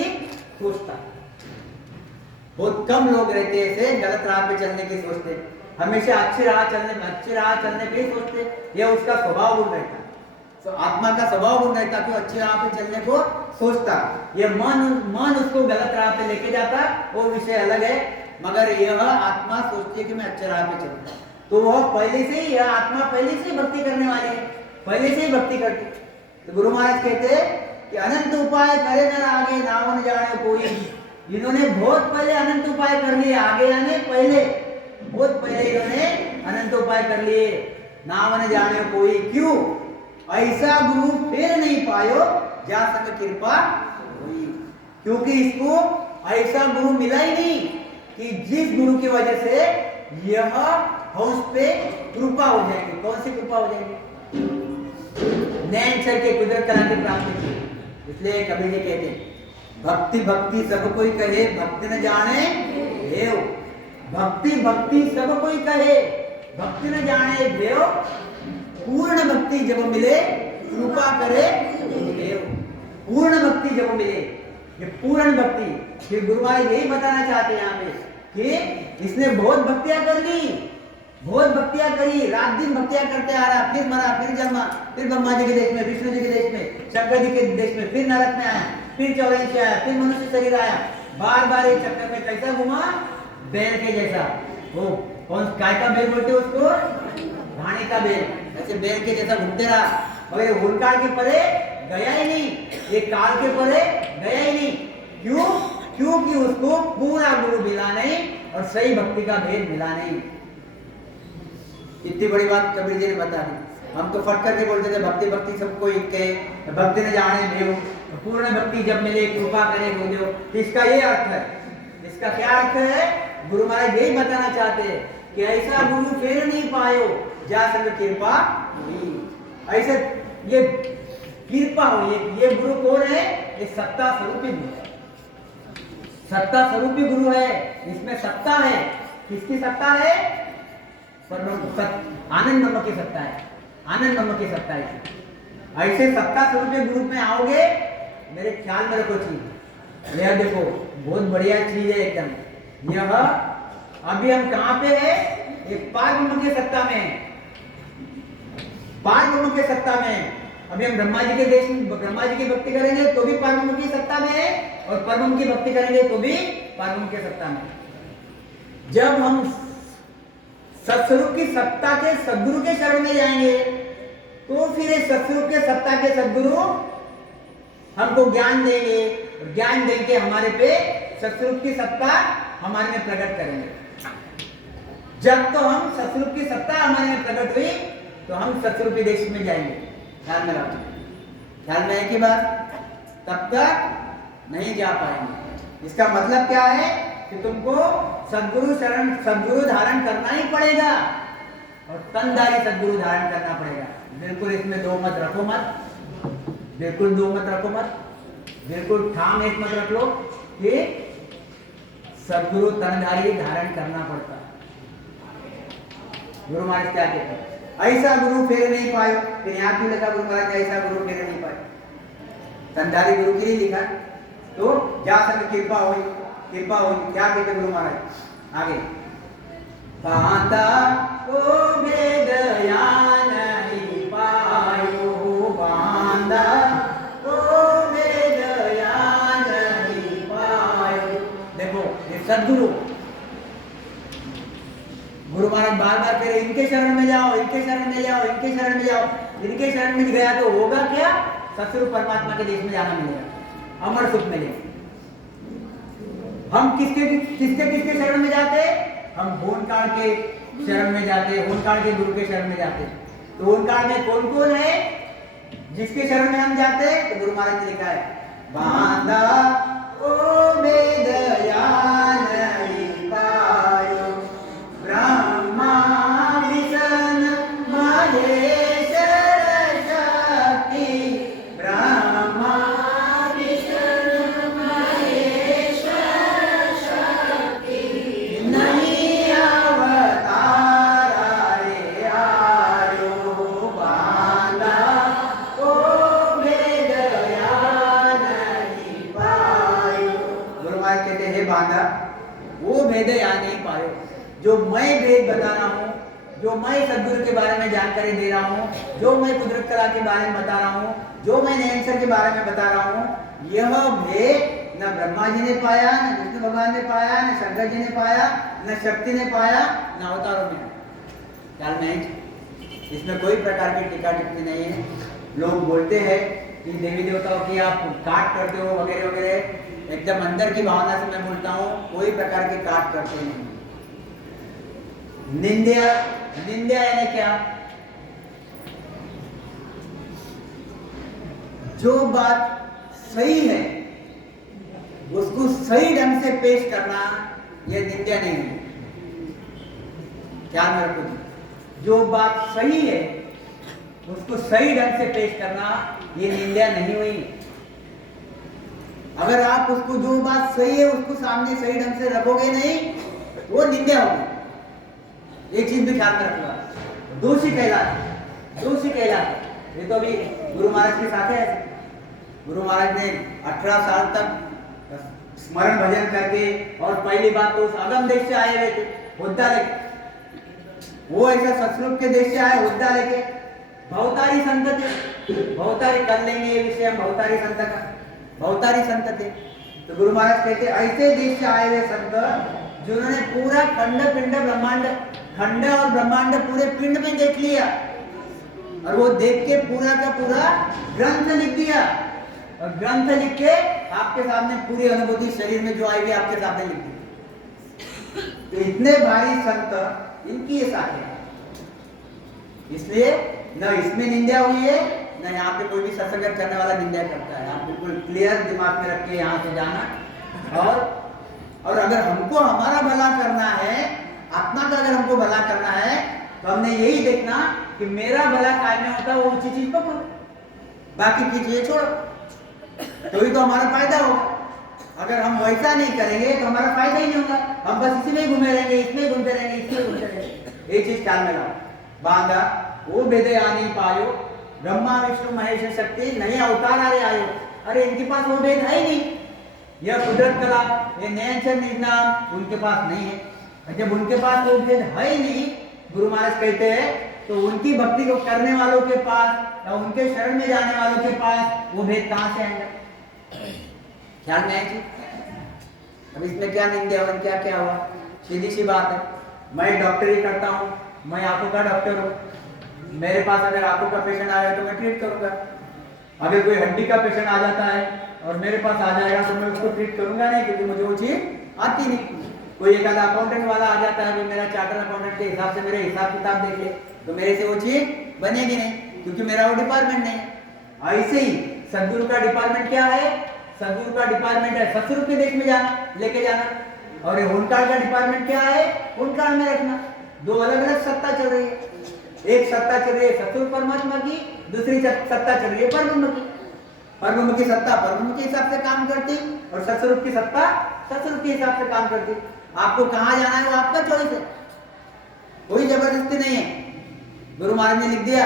सोचता। बहुत कम लोग रहते हैं ऐसे गलत राह पे चलने की सोचते, हमेशा अच्छी राह चलने पे ही सोचते। यह उसका स्वभाव गुण रहता, तो आत्मा का स्वभाव गुण रहता कि अच्छी राह पे चलने को सोचता। यह मन उसको गलत राह पे लेके जाता, वो विषय अलग है। मगर यह आत्मा सोचती है कि मैं अच्छे राह पे चलूंगा, तो वह पहले से ही, यह आत्मा पहले से ही भक्ति करने वाली है, पहले से ही भक्ति करती। तो गुरु महाराज कहते कि अनंत उपाय करे न आगे, नावन जाने कोई। इन्होंने बहुत पहले अनंत उपाय कर लिए, आगे आने पहले, बहुत पहले इन्होंने अनंत उपाय कर लिए, नावन जाने कोई। क्यों? ऐसा गुरु फिर नहीं पायो, जा संग कृपा हुई। क्योंकि इसको ऐसा गुरु मिला ही नहीं कि जिस गुरु की वजह से यह हंस पे कृपा हो जाएगी। कौन सी कृपा हो जाएगी? नैन सर के कुदरत कला की प्राप्ति की। इसलिए कबीर जी कहते हैं, भक्ति सब कोई कहे, भक्ति न जाने देव। भक्ति सब कोई कहे, भक्ति न जाने देव। पूर्ण भक्ति जब मिले, कृपा करे देव। पूर्ण भक्ति जब मिले, ये पूर्ण भक्ति, फिर गुरु महाराज यही बताना चाहते हैं यहाँ पे कि इसने बहुत भक्तियां कर ली, बहुत भक्तियां करी, रात दिन भक्तियां करते आ रहा, फिर मरा, फिर जन्मा, फिर ब्रह्मा जी के देश में, विष्णु जी के देश में, शंकर जी के देश में, फिर नरक में आया, फिर 84 आया, फिर मनुष्य शरीर आया। बार बार एक चक्कर में कैसा घुमा? बैल के जैसा। वो कौन काय का बेल बोलते उसको? घाने का बेल। ऐसे बेल के जैसा घूमते रहा और ये होनकाल के परे गया ही नहीं, ये काल के परे गया ही नहीं। क्यों? क्योंकि उसको पूरा गुरु मिला नहीं और सही भक्ति का भेद मिला नहीं। इतनी बड़ी बात कबीर जी ने बता दी। हम तो फट करके बोलते थे भक्ति भक्ति सबको एक के, भक्ति ने जाने देव, पूर्ण भक्ति जब मिले कृपा करे गुरुदेव। तो इसका ये अर्थ है। इसका क्या अर्थ है? गुरु महाराज यही बताना चाहते हैं कि ऐसा गुरु फिर नहीं पायो जा संग कृपा हुई। ऐसे ये कृपा हुई। ये गुरु कौन है? ये सत्ता स्वरूपी गुरु है। सत्ता स्वरूपी गुरु है। इसमें सत्ता है। किसकी सत्ता है? आनंद ब्रह्म की सत्ता है। आनंद ब्रह्म की सत्ता है। ऐसे सत्ता स्वरूपी गुरु में आओगे, मेरे ख्याल में रखो चीज। यह देखो बहुत बढ़िया चीज है एकदम। यह अभी हम कहां पे है? एक पार ब्रह्म की सत्ता में। पार ब्रह्म की सत्ता में। अभी हम ब्रह्मा जी के देश में ब्रह्मा जी की भक्ति करेंगे तो भी पार ब्रह्म की सत्ता में है, और परब्रह्म की भक्ति करेंगे तो भी पार ब्रह्म की सत्ता में। जब हम सत्स्वरूप की सत्ता के सद्गुरु के शरण में जाएंगे तो फिर इस सत्स्वरूप के सत्ता के सद्गुरु हमको ज्ञान देंगे, और ज्ञान देके हमारे पे सत्स्वरूप की सत्ता हमारे में प्रकट करेंगे। जब तो हम सत्स्वरूप की सत्ता हमारे में प्रकट हुई तो हम सत्स्वरूपी देश में जाएंगे। ख्याल में रखो, ख्याल में है कि बात? तब तक नहीं जा पाएंगे। इसका मतलब क्या है कि तुमको सद्गुरु शरण, सद्गुरु धारण करना ही पड़ेगा, और तनधारी सद्गुरु धारण करना पड़ेगा। बिल्कुल इसमें दो मत रखो मत, बिल्कुल दो मत रखो मत, बिल्कुल ठाम एक मत रख लो कि सद्गुरु तनधारी धारण करना पड़ता। गुरु महाराज क्या कहते हैं? ऐसा गुरु फेर नहीं पायो। फिर यहाँ क्यों लिखा गुरु महाराज ऐसा गुरु फेर नहीं पाए? तनधारी गुरु के लिए लिखा। तो जा संग कृपा हुई, कृपा हुई। क्या कहते गुरु महाराज आगे? पाता ओ भेद या नहीं पायो, बांधा ओ भेद या नहीं पायो। देखो ये सद्गुरु गुरु महाराज बार बार कह रहे इनके शरण में जाओ, इनके शरण में जाओ, इनके शरण में जाओ। इनके शरण में गया तो होगा क्या? सत्स्वरूप परमात्मा के देश में जाना मिलेगा, अमर सुख मिलेगा। हम किसके किसके किसके शरण में जाते? हम होनकाल के शरण में जाते, होनकाल के गुरु के शरण में जाते। तो होनकाल में कौन कौन है जिसके शरण में हम जाते? तो गुरु महाराज ने लिखा है बांधा ओ वेद या नहीं पायो, ब्रह्मा विष्णु महेश्वर शक्ति, ब्रह्मा विष्णु महेश्वर शक्ति, नहीं अवतार रे आयो, बांधा ओ भेद या नहीं पायो। गुरु महाराज कहते हैं बांधा वो भेद या नहीं पायो। जो मैं भेद बता रहा हूँ, जो मैं सद्गुरु के बारे में जानकारी दे रहा हूँ, जो मैं कुदरत कला के बारे में बता रहा हूँ, जो मैं नैनसर के बारे में बता रहा हूँ, यह भेद न ब्रह्मा जी ने पाया, न विष्णु भगवान ने पाया, न शंकर जी ने पाया, न शक्ति ने पाया, न अवतारों ने। ख्याल में इसमें कोई प्रकार की टीका टिप्पणी नहीं है। लोग बोलते हैं कि देवी देवताओं की आप काट करते हो वगैरह वगैरह। एकदम अंदर की भावना से मैं बोलता हूँ, कोई प्रकार की काट करते नहीं। निंदा, निंदा यानी क्या? जो बात सही है उसको सही ढंग से पेश करना यह निंदा नहीं है। ध्यान में रखो, जो बात सही है उसको सही ढंग से पेश करना ये निंदा नहीं हुई। अगर आप उसको जो बात सही है उसको सामने सही ढंग से रखोगे नहीं, वो निंदा होगी। एक चीज भी ख्याल में रखना, दोषी कहलाता, दोषी कहलाता। ये तो अभी गुरु महाराज के साथ है। गुरु महाराज ने 18 साल तक स्मरण भजन करके, और पहली बात तो उस अगम देश से आए हुए थे, हुद्दा लेके। वो ऐसा सत्स्वरूप के देश से आए हुद्दा लेके। भवतारी संत थे, भवतारी कर लेंगे ये विषय हम, भवतारी संत का, भवतारी संत थे। तो गुरु महाराज कहते ऐसे देश से आए हुए संत जिन्होंने पूरा खंड पिंड ब्रह्मांड, खंड और ब्रह्मांड पूरे पिंड में देख लिया, और वो देख के पूरा का पूरा ग्रंथ लिख दिया, और ग्रंथ लिख के आपके सामने पूरी अनुभूति शरीर में जो आएगी आपके सामने लिख दी। तो इतने भारी संत, इनकी ये साखे है, इसलिए न इसमें निंदा हुई है, न यहाँ पे कोई भी सत्संग करने वाला निंदा करता है। आप बिल्कुल क्लियर दिमाग में रख के यहाँ से जाना। और अगर हमको हमारा भला करना है, आत्मा का अगर हमको भला करना है, तो हमने यही देखना कि मेरा भला काय में होता है, वो ऊंची चीज पकड़ो, बाकी की चीजें छोड़ो, तो ही तो हमारा फायदा होगा। अगर हम वैसा नहीं करेंगे तो हमारा फायदा ही नहीं होगा, हम बस इसी में घूमे रहेंगे, इसमें घूमते रहेंगे, इसमें घूमते रहेंगे। ये चीज ख्याल में लाओ। बांधा वो भेदे आनी पायो, ब्रह्मा विष्णु महेश शक्ति नहीं अवतार आ रहे आयो। अरे इनके पास वो भेद है ही नहीं, यह कुदरत कला, ये नयनचर निनाम उनके पास नहीं है। और जब उनके पास वो भेद है ही नहीं, गुरु महाराज कहते हैं, तो उनकी भक्ति को करने वालों के पास या उनके शरण में जाने वालों के पास वो भेद कहां से आएगा? ख्याल में है जी? अब इसमें क्या निंदा और क्या क्या हुआ? सीधी सी बात है, मैं डॉक्टरी करता हूँ, मैं आंखों का डॉक्टर हूँ, मेरे पास अगर आंखों का पेशेंट आया तो मैं ट्रीट करूंगा। अगर कोई हड्डी का पेशेंट आ जाता है और मेरे पास आ जाएगा तो मैं उसको ट्रीट करूंगा नहीं, क्योंकि मुझे वो चीज आती नहीं। कोई एक आधा अकाउंटेंट वाला आ जाता है, मेरा चार्टर अकाउंटेंट के हिसाब से मेरे हिसाब किताब देख ले, तो मेरे से वो चीज बनेगी नहीं, क्योंकि मेरा वो डिपार्टमेंट नहीं है। ऐसे ही सदगुरु का डिपार्टमेंट क्या है? सदगुरु का डिपार्टमेंट है सत्सुर के देश में जाना, लेके जाना। और ये होनकाल का डिपार्टमेंट क्या है? होनकाल में रखना। दो अलग अलग सत्ता चल रही है, एक सत्ता चल रही है सत्सुर परमात्मा की, दूसरी सत्ता चल रही है परब्रह्म की। परब्रह्म की सत्ता परब्रह्म के हिसाब से काम करती, और सत्सुर की सत्ता सत्सुर के हिसाब से काम करती। आपको कहां जाना है वो आपका चॉइस है, कोई जबरदस्ती नहीं है। गुरु महाराज ने लिख दिया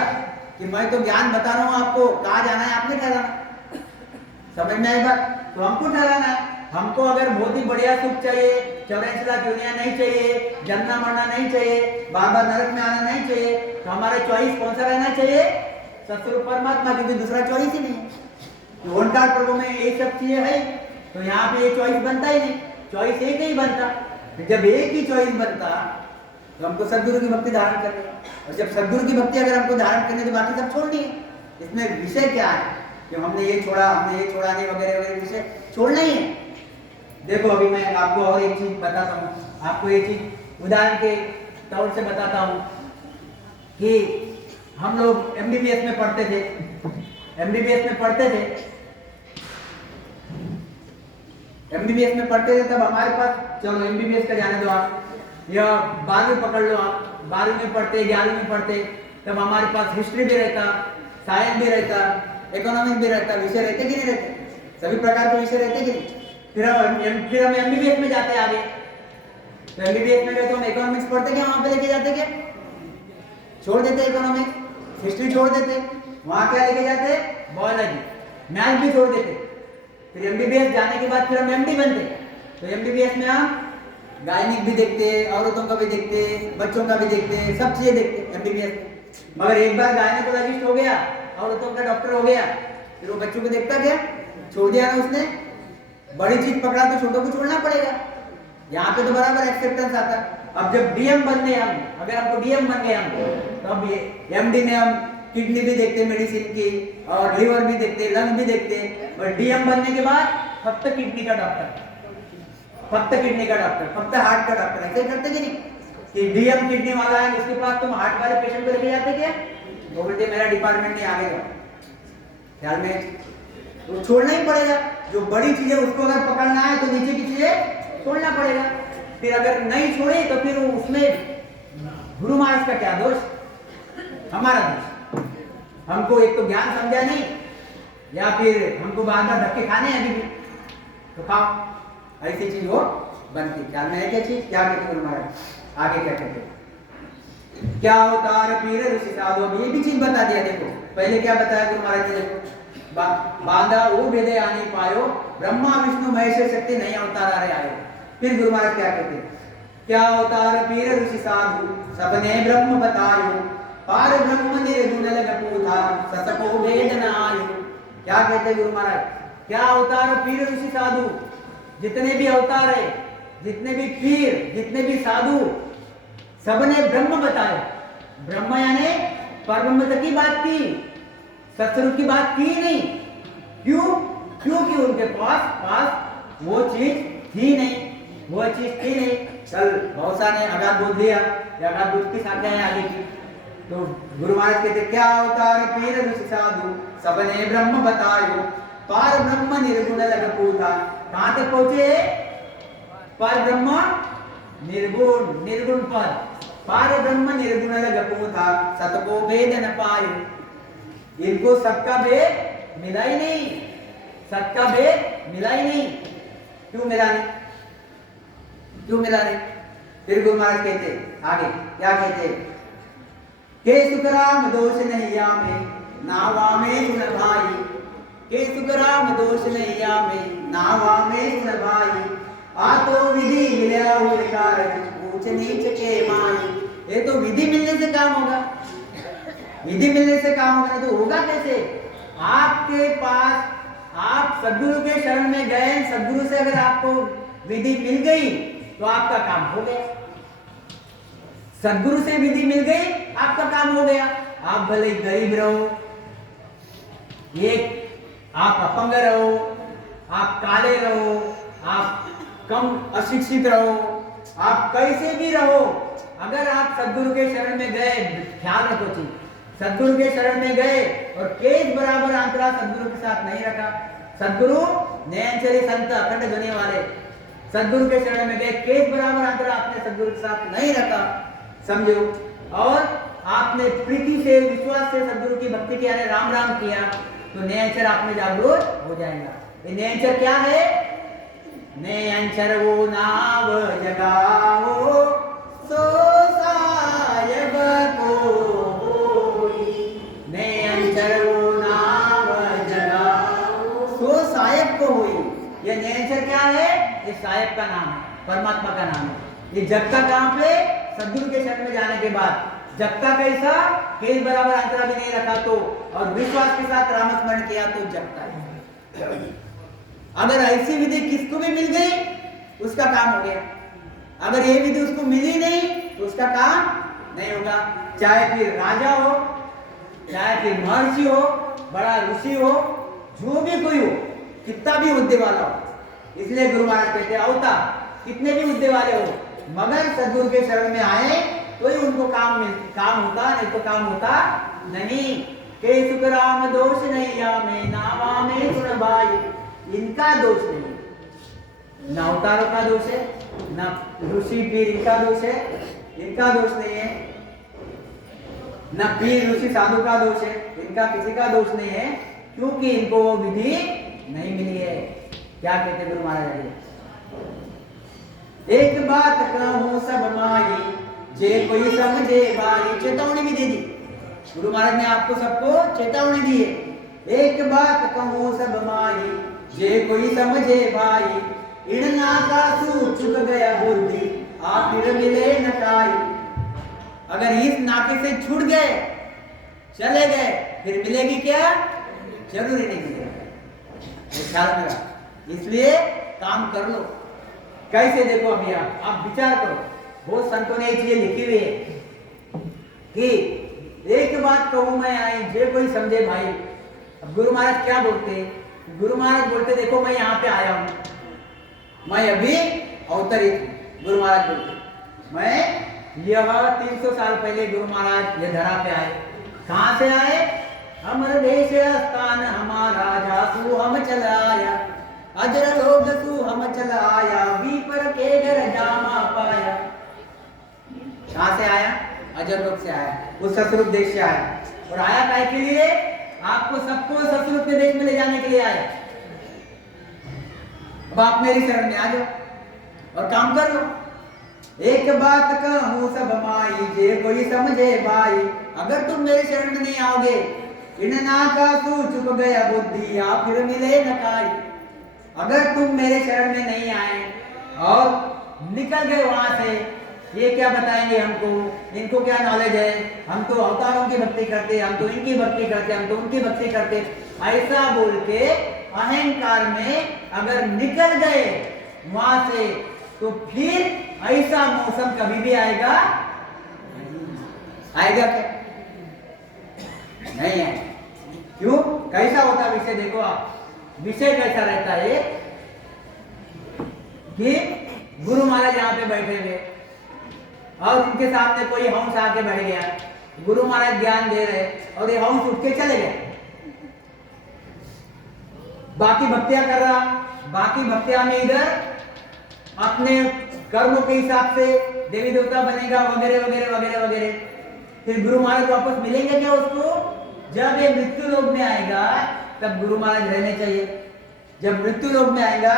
कि मैं तो ज्ञान बता रहा हूं आपको, कहां जाना है आपने ठहराना। समझ में आई बात? तो हमको ठहराना है। हमको अगर बहुत ही बढ़िया सुख चाहिए, 84 लाख दुनिया नहीं चाहिए, जन्ना मरना नहीं चाहिए, बार बार नरक में आना नहीं चाहिए, तो हमारा चॉइस कौन सा रहना चाहिए? सत्सुर परमात्मा, क्योंकि दूसरा चॉइस ही नहीं है। तो ओंकार प्रभु में ये सब चीजें है, तो यहाँ पे ये चॉइस बनता ही नहीं, चॉइस एक ही बनता। जब एक ही चॉइस बनता तो हमको सदगुरु की भक्ति धारण करनी है, और जब सदगुरु की भक्ति अगर हमको धारण करनी है तो बाकी सब छोड़नी है। इसमें विषय क्या है कि हमने ये छोड़ा, हमने ये छोड़ा नहीं, वगैरह वगैरह विषय छोड़ना ही है। देखो अभी मैं आपको और एक चीज बताता हूँ, आपको एक चीज उदाहरण के तौर से बताता हूँ कि हम लोग एमबीबीएस में पढ़ते थे, एमबीबीएस में पढ़ते थे तब हमारे पास, चलो एमबीबीएस का जाने दो आप, या 12वीं पकड़ लो आप, 12वीं में पढ़ते, 11वीं में पढ़ते, तब हमारे पास हिस्ट्री भी रहता, साइंस भी रहता, इकोनॉमिक्स भी रहता, विषय रहते कि नहीं रहते? सभी प्रकार के विषय रहते कि नहीं? फिर हम एमबीबीएस में जाते आगे, तो एमबीबीएस में गए तो हम इकोनॉमिक्स पढ़ते क्या वहां पे लेके जाते क्या? छोड़ देते इकोनॉमिक्स, हिस्ट्री छोड़ देते, वहां क्या लेके जाते? बायोलॉजी, मैथ भी छोड़ देते। फिर एमबीबीएस जाने के बाद फिर हम एमडी बनते, तो एमबीबीएस में हम गायनिक भी देखते, औरतों का भी देखते, बच्चों का भी देखते, सब चीजें देखते एमबीबीएस में। मगर एक बार गायनिकोलॉजिस्ट हो गया, औरतों का डॉक्टर हो गया, फिर वो बच्चों को देखता क्या? छोड़ दिया ना उसने, बड़ी चीज पकड़ा तो छोटों को छोड़ना पड़ेगा। यहाँ पे तो बराबर एक्सेप्टेंस आता। अब जब डीएम बन गए हम, अगर हमको डीएम बन गए हम, तो अब ये एमडी में हम किडनी भी देखते मेडिसिन की, और लिवर भी देखते, लंग भी देखते, और डीएम बनने के बाद फक्त किडनी का डॉक्टर, फक्त किडनी का डॉक्टर, फक्त हार्ट का डॉक्टर, ऐसे करते कि नहीं? कि डीएम किडनी वाला है, उसके पास तुम हार्ट वाले पेशेंट को लेके जाते क्या? वो बोलते मेरा डिपार्टमेंट नहीं आगे का। ख्याल में तो छोड़ना ही पड़ेगा। जो बड़ी चीजें उसको अगर पकड़ना है तो नीचे की चीजें छोड़ना पड़ेगा। फिर अगर नहीं छोड़े तो फिर उसमें गुरु महाराज का क्या दोष? हमारा दोष। हमको एक तो ज्ञान समझा नहीं, या फिर हमको बार बार धक्के खाने हैं अभी भी, तो खाओ, ऐसी चीज वो बनती। ख्याल में है क्या चीज? क्या कहते गुरु महाराज आगे क्या कहते? क्या अवतार पीर ऋषि साधु, ये भी चीज बता दिया। देखो पहले क्या बताया गुरु महाराज ने, देखो बांधा वो भेदे आने पायो, ब्रह्मा विष्णु महेश शक्ति नहीं अवतार आ रहे आयो। फिर गुरु महाराज क्या कहते? क्या अवतार पीर ऋषि साधु, सबने ब्रह्म बतायो, पार ब्रह्म निर्गुण लग पूथा, सतको भेद न आयो। क्या कहते गुरु महाराज? क्या अवतार पीर ऋषि साधु, जितने भी अवतार है जितने भी पीर, जितने भी साधु, सबने ब्रह्म बताया। ब्रह्म यानी परब्रह्म तक की बात की, सत्स्वरूप की बात की नहीं। क्यों? क्योंकि उनके पास वो चीज थी नहीं, वो चीज थी नहीं। कल भौसा ने अगाध बोध लिया, अगाध बोध की शाखा है आगे की। तो गुरु महाराज कहते क्या अवतार पीर ऋषि साधु सबने ब्रह्म बतायो, पार ब्रह्म निर्गुण लग पूता। कहां तक पहुंचे? पार ब्रह्म निर्गुण, निर्गुण पद, पार ब्रह्म निर्गुण लग पूता, सतको भेद न पायो। इनको सबका भेद मिला ही नहीं, सबका भेद मिला ही नहीं। क्यों मिला नहीं? क्यों मिला नहीं? फिर गुरु महाराज कहते आगे क्या कहते? के सुखराम दोष नहीं या में नावा में सुन भाई, के सुखराम दोष नहीं या में नावा में सुन भाई, आ तो विधि मिला हो कारक ऊंच नीच के माई। ये तो विधि मिलने से काम होगा, विधि मिलने से काम होगा, तो होगा कैसे? आपके पास आप सद्गुरु के शरण में गए, सद्गुरु से अगर आपको विधि मिल गई तो आपका काम हो गया। सद्गुरु से विधि मिल गई, आपका काम हो गया। आप भले गरीब रहो, एक आप अपंग रहो, आप काले रहो, आप कम अशिक्षित रहो, आप कैसे भी रहो, अगर आप सद्गुरु के शरण में गए, ख्याल रखो चीज, सद्गुरु के शरण में गए और केस बराबर अंतरा सद्गुरु के साथ नहीं रखा। सद्गुरु नयनचरी संत अखंड ध्वनि वाले सद्गुरु के शरण में गए, केस बराबर अंतरा आपने सद्गुरु के साथ नहीं रखा, समझो, और आपने प्रीति से, विश्वास से सद्गुरु की भक्ति किया, राम राम किया, तो नयनचर आप में जागरूक हो जाएगा। ये नयनचर क्या है? नयनचर वो नाव जगाओ सो सायब को, नयनचर वो नाव जगाओ सो सायब को हुई। ये नयनचर क्या है? ये सायब का नाम है, परमात्मा का नाम है। ये जगता कहां पे? सद्गुरु के शरण में जाने के बाद। जगता कैसा? केस बराबर अंतरा भी नहीं रखा तो, और विश्वास के साथ रामस्मरण किया तो जगता है। अगर ऐसी विधि किसको भी मिल गई उसका काम हो गया, अगर ये विधि उसको मिली नहीं तो उसका काम नहीं होगा। चाहे फिर राजा हो, चाहे फिर महर्षि हो, बड़ा ऋषि हो, जो भी कोई हो, कितना भी हुद्दे वाला हो। इसलिए गुरु महाराज कहते हैं अवतार कितने भी हुद्दे वाले हो, मगर सद्गुरु के शरण में आए तो ही उनको काम होता, नहीं तो काम होता नहीं। के सुख राम दोष नहीं या में नावा में सुन भाई, इनका दोष नहीं, ना अवतारों का दोष है, ना ऋषि पीर इनका दोष है, इनका दोष नहीं है, ना पीर ऋषि साधु का दोष है, इनका किसी का दोष नहीं है, क्योंकि इनको वो विधि नहीं मिली है। क्या कहते गुरु महाराज? एक बात कहूं सब माई जे कोई समझे भाई। चेतावनी भी दे दी गुरु महाराज ने, आपको सबको चेतावनी दी है। एक बात कहूं सब माई जे कोई समझे भाई, इड़ना का सूच चुक गया बुद्धि आप फिर मिले न काई। अगर इस नाके से छूट गए, चले गए, फिर मिलेगी क्या? जरूरी नहीं मिलेगा, ख्याल मेरा। इसलिए काम कर लो। कैसे? देखो अभी आप विचार करो, बहुत संतों ने ये चीजें लिखी हुई है कि एक बात कहूं मैं आई जे कोई समझे भाई। अब गुरु महाराज क्या बोलते? गुरु महाराज बोलते देखो मैं यहाँ पे आया हूं, मैं अभी अवतरित हूं। गुरु महाराज बोलते मैं यह 300 साल पहले गुरु महाराज ये धरा पे आए। कहां से आए? हमर देश स्थान हमारा जासू हम चलाया, अजर लोग तू हम चलाया, वीपर के घर जामा पाया। कहां से आया? अजर लोग से आया, उस सतरूप देश से आया। और आया काय के लिए? आपको सबको सतरूप के देश में ले जाने के लिए आया। अब आप मेरी शरण में आ जाओ और काम कर लो। एक बात कहूं सब माई जे कोई समझे भाई, अगर तुम मेरे शरण में नहीं आओगे, इनना का सू चुक गया बुद्धि आप फिर मिले न काई। अगर तुम मेरे शरण में नहीं आए और निकल गए वहां से, ये क्या बताएंगे हमको? इनको क्या नॉलेज है? हम तो अवतारों की भक्ति करते, हम तो इनकी भक्ति करते, हम तो उनकी भक्ति करते, ऐसा बोल के अहंकार में अगर निकल गए वहां से, तो फिर ऐसा मौसम कभी भी आएगा आएगा क्या? नहीं आएगा। क्यों? कैसा होता विषय देखो आप, विषय कैसा रहता है कि गुरु महाराज यहाँ पे बैठे हुए और उनके सामने कोई हंस आके बैठ गया, गुरु महाराज ज्ञान दे रहे और ये हंस उठ के चले गए, बाकी भक्तियां कर रहा, बाकी भक्तियां में इधर अपने कर्मों के हिसाब से देवी देवता बनेगा वगैरह वगैरह वगैरह वगैरह। फिर गुरु महाराज वापस मिलेंगे क्या उसको? जब ये मृत्यु लोक में आएगा तब गुरु महाराज रहने चाहिए। जब मृत्यु लोक में आएगा,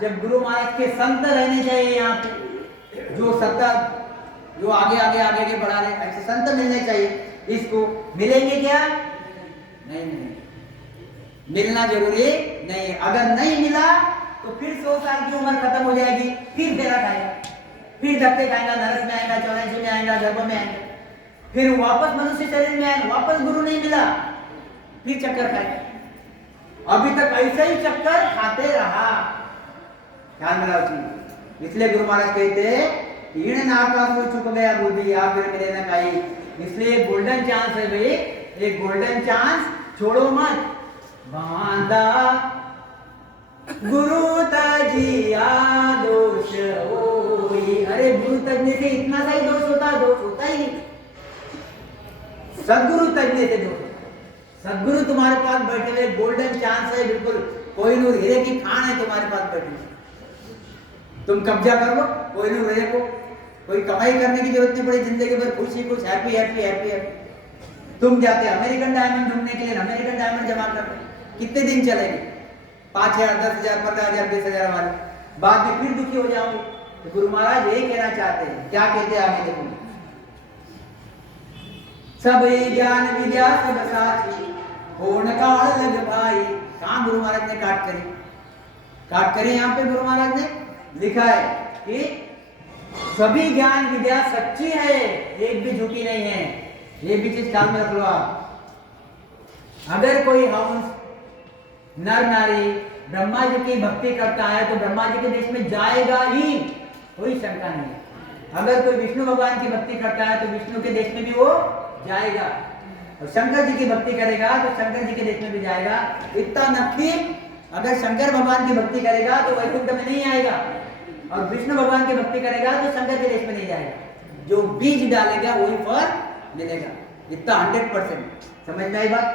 जब गुरु महाराज के संत रहने चाहिए, यहाँ पे जो सत्ता जो आगे आगे आगे आगे बढ़ा रहे, ऐसे संत मिलने चाहिए। इसको मिलेंगे क्या? नहीं मिलेंगे, मिलना जरूरी नहीं है। अगर नहीं मिला तो फिर 100 साल की उम्र खत्म हो जाएगी, फिर फेरा खाएगा, फिर धक्के खाएगा, नरक में आएगा, 84 में आएगा, गर्भ में आएगा, फिर वापस मनुष्य शरीर में आएगा, वापस गुरु नहीं मिला, फिर चक्कर खाएगा। अभी तक ऐसा ही चक्कर खाते रहा। ध्यान में रखिए। इसलिए गुरु महाराज कहते हैं ईण नाकासु चुक गया बुद्धि आप फिर मिले ना कहीं। इसलिए गोल्डन चांस है भाई, एक गोल्डन चांस छोड़ो मत। बांधा गुरु तजिया दोष होई। अरे गुरु तजने से इतना सा ही दोष होता ही नहीं। सदगुरु तजने से दोष, सदगुरु तुम्हारे पास बैठे हुए गोल्डन चांस है, बिल्कुल कोहिनूर हीरे की खान है तुम्हारे पास बैठे, तुम कब्जा कर लो कोहिनूर हीरे को। कोई कमाई करने की जरूरत नहीं पड़ी, जिंदगी भर खुशी खुश हैप्पी हैप्पी हैप्पी हैप्पी। तुम जाते अमेरिकन डायमंड ढूंढने के लिए, अमेरिकन डायमंड जमा करते, कितने दिन चलेंगे? 5,000 10,000 15,000 20,000 वाले, बाद में फिर दुखी हो जाओगे। तो गुरु महाराज यही कहना चाहते हैं। क्या कहते हैं आगे देखो, सब ज्ञान विद्या सब साची पूर्ण काल लग भाई। कहां गुरु महाराज ने काट करी यहाँ पे गुरु महाराज ने लिखा है कि सभी ज्ञान विद्या सच्ची है, एक भी झूठी नहीं है। ये भी चीज ख्याल में रख लो आप। अगर कोई हंस नर नारी ब्रह्मा जी की भक्ति करता है तो ब्रह्मा जी के देश में जाएगा ही, कोई शंका नहीं है। अगर कोई विष्णु भगवान की भक्ति करता है तो विष्णु के देश में भी वो जाएगा, और शंकर जी की भक्ति करेगा तो शंकर जी के देश में भी जाएगा। इतना नक्की, अगर शंकर भगवान की भक्ति करेगा तो वैकुंठ में नहीं आएगा, और विष्णु भगवान की भक्ति करेगा तो शंकर के देश में नहीं जाएगा। जो बीज डालेगा वही फल मिलेगा, इतना 100%। समझ में आई बात?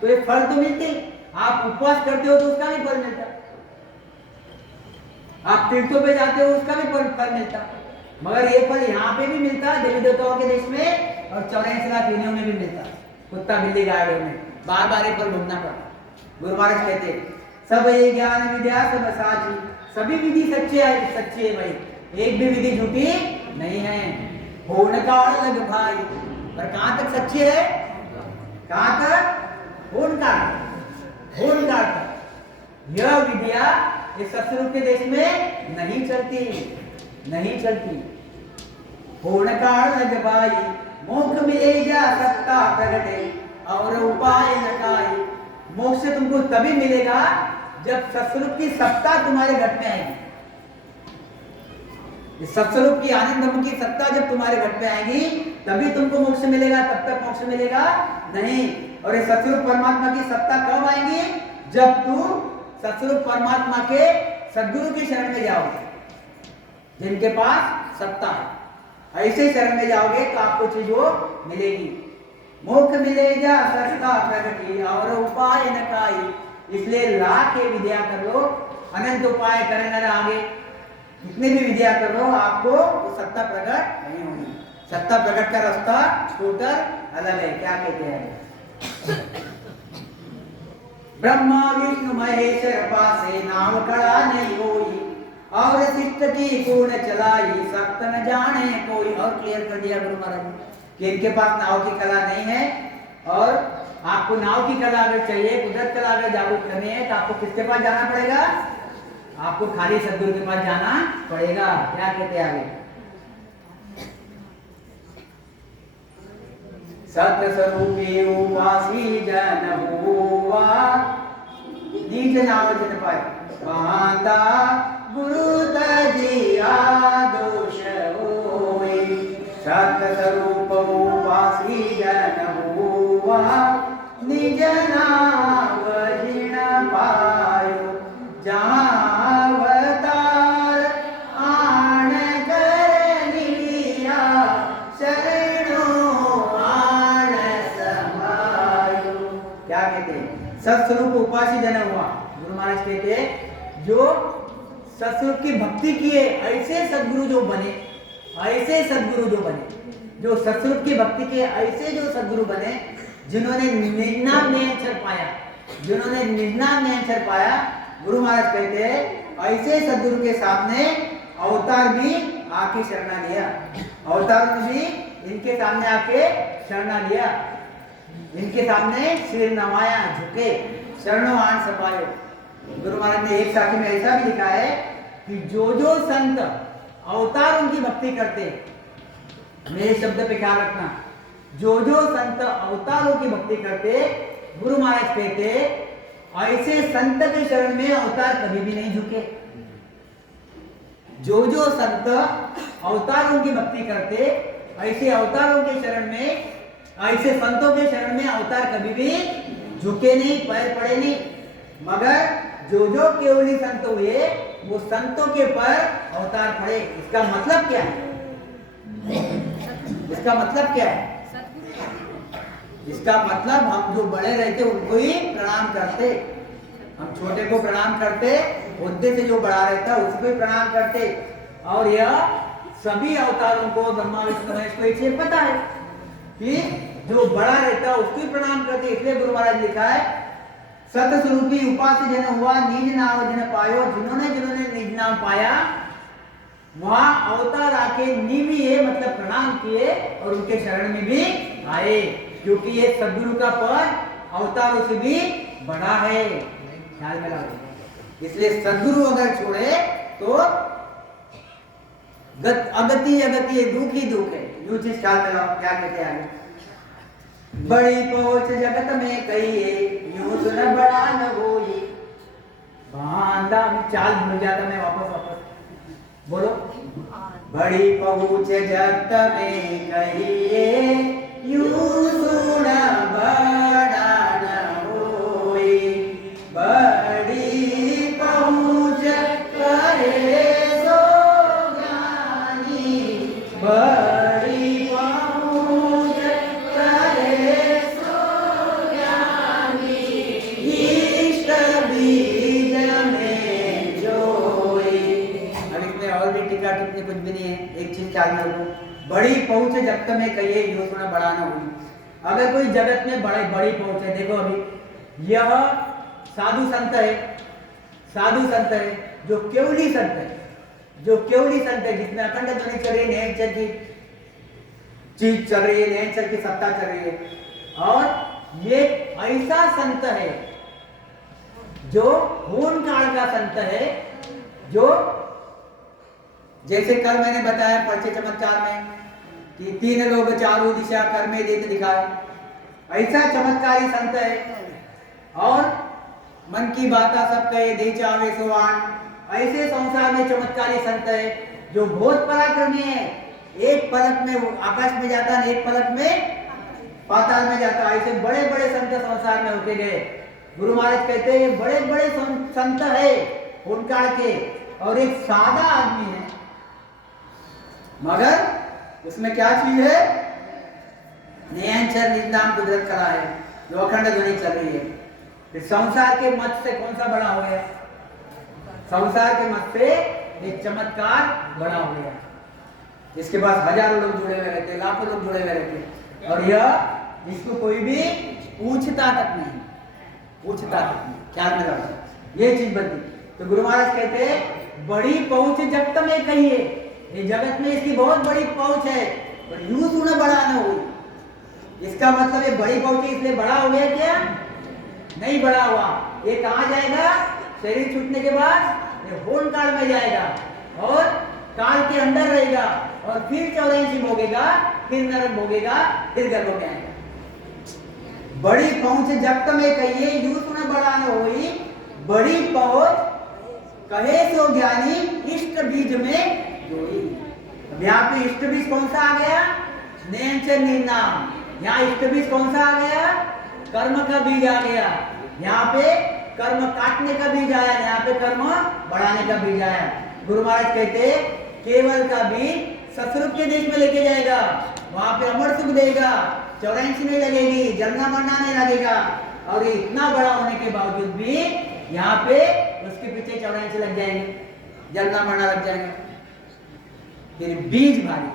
तो ये फल तो मिलते ही, आप उपवास करते हो तो उसका भी फल मिलता, आप तीर्थों पे जाते हो उसका भी फल मिलता, मगर ये फल यहाँ पे भी मिलता देवी देवताओं के देश में, और 84 लाख योनियों में भी मिलता, कुत्ता बिल्ली गाय में बार बार फल ढूंढना पड़ता। गुरु महाराज कहते सब ये ज्ञान विद्या सब साची, सभी विधि सच्ची है भाई, एक भी विधि झूठी नहीं है। पूर्ण काल लग भाई, पर कहां तक सच्ची है? कहां तक? पूर्ण काल तक। यह विद्या इस सत्संग के देश में नहीं चलती। पूर्ण काल लग भाई, मोक्ष मिले जा सत्ता प्रगटे और उपाय न काई। मोक्ष तुमको तभी मिलेगा जब सत्स्वरूप की सत्ता तुम्हारे घट में आएगी। सत्स्वरूप की आनंद की सत्ता जब तुम्हारे घट में आएगी तभी तुमको मोक्ष मिलेगा, तब तक मोक्ष मिलेगा नहीं। और ये सत्स्वरूप परमात्मा की सत्ता कब आएगी? जब तुम सत्स्वरूप परमात्मा के सद्गुरु की शरण में जाओगे, जिनके पास सत्ता है, ऐसे शरण में जाओगे तो आपको चीज वो मिलेगी। मोक्ष मिलेगा सत्ता प्रगति और उपाय न काई। इसलिए लाख ये विद्या कर लो, अनंत उपाय करेंगे ना, आगे जितने भी विद्या कर लो आपको वो सत्ता प्रकट नहीं होगी। सत्ता प्रकट का रास्ता टोटल अलग है। क्या कहते हैं? ब्रह्मा विष्णु महेश्वर पासे नाव कड़ा नहीं होई, और शिष्ट की कूड़ चलाई सख्त न जाने कोई। और क्लियर कर दिया गुरु महाराज कि इनके पास नाव की कला नहीं है, और आपको नाव की कला अगर चाहिए, कुदरत कला अगर जागरूक करनी है तो आपको किसके पास जाना पड़ेगा? आपको खाली सद्गुरु के पास जाना पड़ेगा। क्या कहते हैं आगे? सत्य स्वरूपी उपासी जन हुआ, नीचे नाव जन पाए बांधा गुरु तजिया दोष होई। सत स्वरूप उपासी जन हुआ, निज नाम जिण पायो। जहाँ अवतार आन कर लिया, शरणो आन समायो। क्या कहते हैं? सत्स्वरूप उपासी जन हुआ। गुरु महाराज कहते हैं जो सत्स्वरूप की भक्ति किए ऐसे सद्गुरु जो बने, ऐसे सद्गुरु जो बने, जो सत्स्वरूप की भक्ति किए ऐसे जो सद्गुरु बने, जिन्होंने निजनाम नियंत्रण पाया, जिन्होंने निजनाम नियंत्रण पाया, गुरु महाराज कहते हैं ऐसे सद्गुरु के सामने अवतार भी आके शरणा लिया। अवतार ने भी इनके सामने आके शरणा लिया, इनके सामने सिर नवाया, झुके, शरणों आन सपायो। गुरु महाराज ने एक साखी में ऐसा भी लिखा है कि जो जो संत अवतार उनकी भक्ति करते, मेरे शब्द पे ख्याल रखना, जो जो संत अवतारों की भक्ति करते, गुरु महाराज कहते ऐसे संत के शरण में अवतार कभी भी नहीं झुके। जो जो संत अवतारों की भक्ति करते, ऐसे अवतारों के शरण में, ऐसे संतों के शरण में अवतार कभी भी झुके नहीं, पैर पड़े नहीं। मगर जो जो केवली संत हुए, वो संतों के पर अवतार पड़े। इसका मतलब क्या है? इसका मतलब क्या है? इसका मतलब हम जो बड़े रहते उनको ही प्रणाम करते, हम छोटे को प्रणाम करते, मुद्दे से जो बड़ा रहता उसको ही प्रणाम करते। और यह सभी अवतारों को, ब्रह्मा विष्णु महेश को इसे पता है कि जो बड़ा रहता है उसको ही प्रणाम करते। इसलिए गुरु महाराज लिखा है सतस्वरूपी उपास्य जन हुआ, निज नाम जिन पायो। जिन्होंने जिन्होंने निज नाम पाया, वहां अवतार आके निविए मतलब प्रणाम किए और उनके शरण में भी आए, क्योंकि ये सद्गुरु का पद अवतारों से भी बड़ा है। ख्याल में रखो। इसलिए सद्गुरु अगर छोड़े तो अगति अगति दुख ही दुख है। यूं चीज ख्याल में रखो। क्या कहते हैं आगे? बड़ी पहुंच जगत में कहिए, यूं सुन बड़ा न होई। बांधा चाल भूल जाता मैं, वापस बोलो। बड़ी पहुंच जगत में कहिए, यूं सुन बड़ा न होई। बड़ी पहुंच करे सो ज्ञानी, बड़ी पहुंच करे सो ज्ञानी। इष्ट बीज में जोई। अब इसमें और भी टीका टिप्पणी कुछ भी नहीं है। एक चीज ख्याल में रखो, बड़ी पहुंच जगत में कहिए, यूं सुना बड़ा ना हुई। अगर कोई जगत में बड़ी पहुंच है, देखो अभी यह साधु संत है, साधु संत है, जो केवली संत है, जो केवली संत है, जिसमें अखंड ध्वनि चल रही है, नेचर की चीज चल रही है, नेचर की सत्ता चल रही है। और ये ऐसा संत है जो होन काल का संत है, जो जैसे कल मैंने बताया परिचय चमत्कार में कि 3 लोग चारों दिशा कर में देते दिखाए, ऐसा चमत्कारी संत है। और मन की बात सब कहे दे चावे सुवान, ऐसे संसार में चमत्कारी संत है जो बहुत पराक्रमी है। एक पलक में वो आकाश में जाता है, एक पलक में पाताल में जाता है। ऐसे बड़े बड़े संत संसार में होते गए। गुरु महाराज कहते हैं बड़े बड़े संत है उनकाल के, और एक सादा आदमी है, मगर उसमें क्या चीज है? नियंचर निजनाम कुदरत कला है, जो अखंड ध्वनि चल रही है। फिर संसार के मत से कौन सा बड़ा हो गया? संसार के मत से एक चमत्कार बड़ा हो गया, जिसके पास हजारों लोग जुड़े हुए रहते, लाखों लोग जुड़े हुए रहते, और यह जिसको कोई भी पूछता तक नहीं, पूछता तक नहीं। ख्याल में रखो, ये चीज बनती। तो गुरु महाराज कहते हैं बड़ी पहुंच जगत में कहिए, ये जगत में इसकी बहुत बड़ी पहुंच है, और यूं सुना बड़ा न हो। इसका मतलब ये बड़ी पहुंच इसलिए बड़ा हो गया क्या? नहीं बड़ा हुआ। ये कहाँ जाएगा? शरीर छूटने के बाद ये होन काल में जाएगा, और काल के अंदर रहेगा, और फिर 84 भोगेगा, फिर नरक भोगेगा, फिर गर्भ में आएगा। बड़ी पहुंच जगत में कहिए, यूं सुना बड़ा न होई। बड़ी पहुंच कहे सो ज्ञानी इष्ट बीज में जोई। अब यहाँ पे इष्ट बीज कौन सा आ गया? नेंचर निर्नाम। यहाँ इष्ट बीज कौन सा आ गया? कर्म का बीज आ गया। यहाँ पे कर्म काटने का बीज आया, यहाँ पे कर्म बढ़ाने का बीज आया। गुरु महाराज कहते केवल का बीज ससुर के देश में लेके जाएगा, वहां पे अमर सुख देगा, 84 नहीं लगेगी, जलना मरना नहीं लगेगा। और इतना बड़ा होने के बावजूद भी यहाँ पे उसके पीछे 84 लग जाएंगे, जलना मरना लग जाएगा। फिर बीज भारी,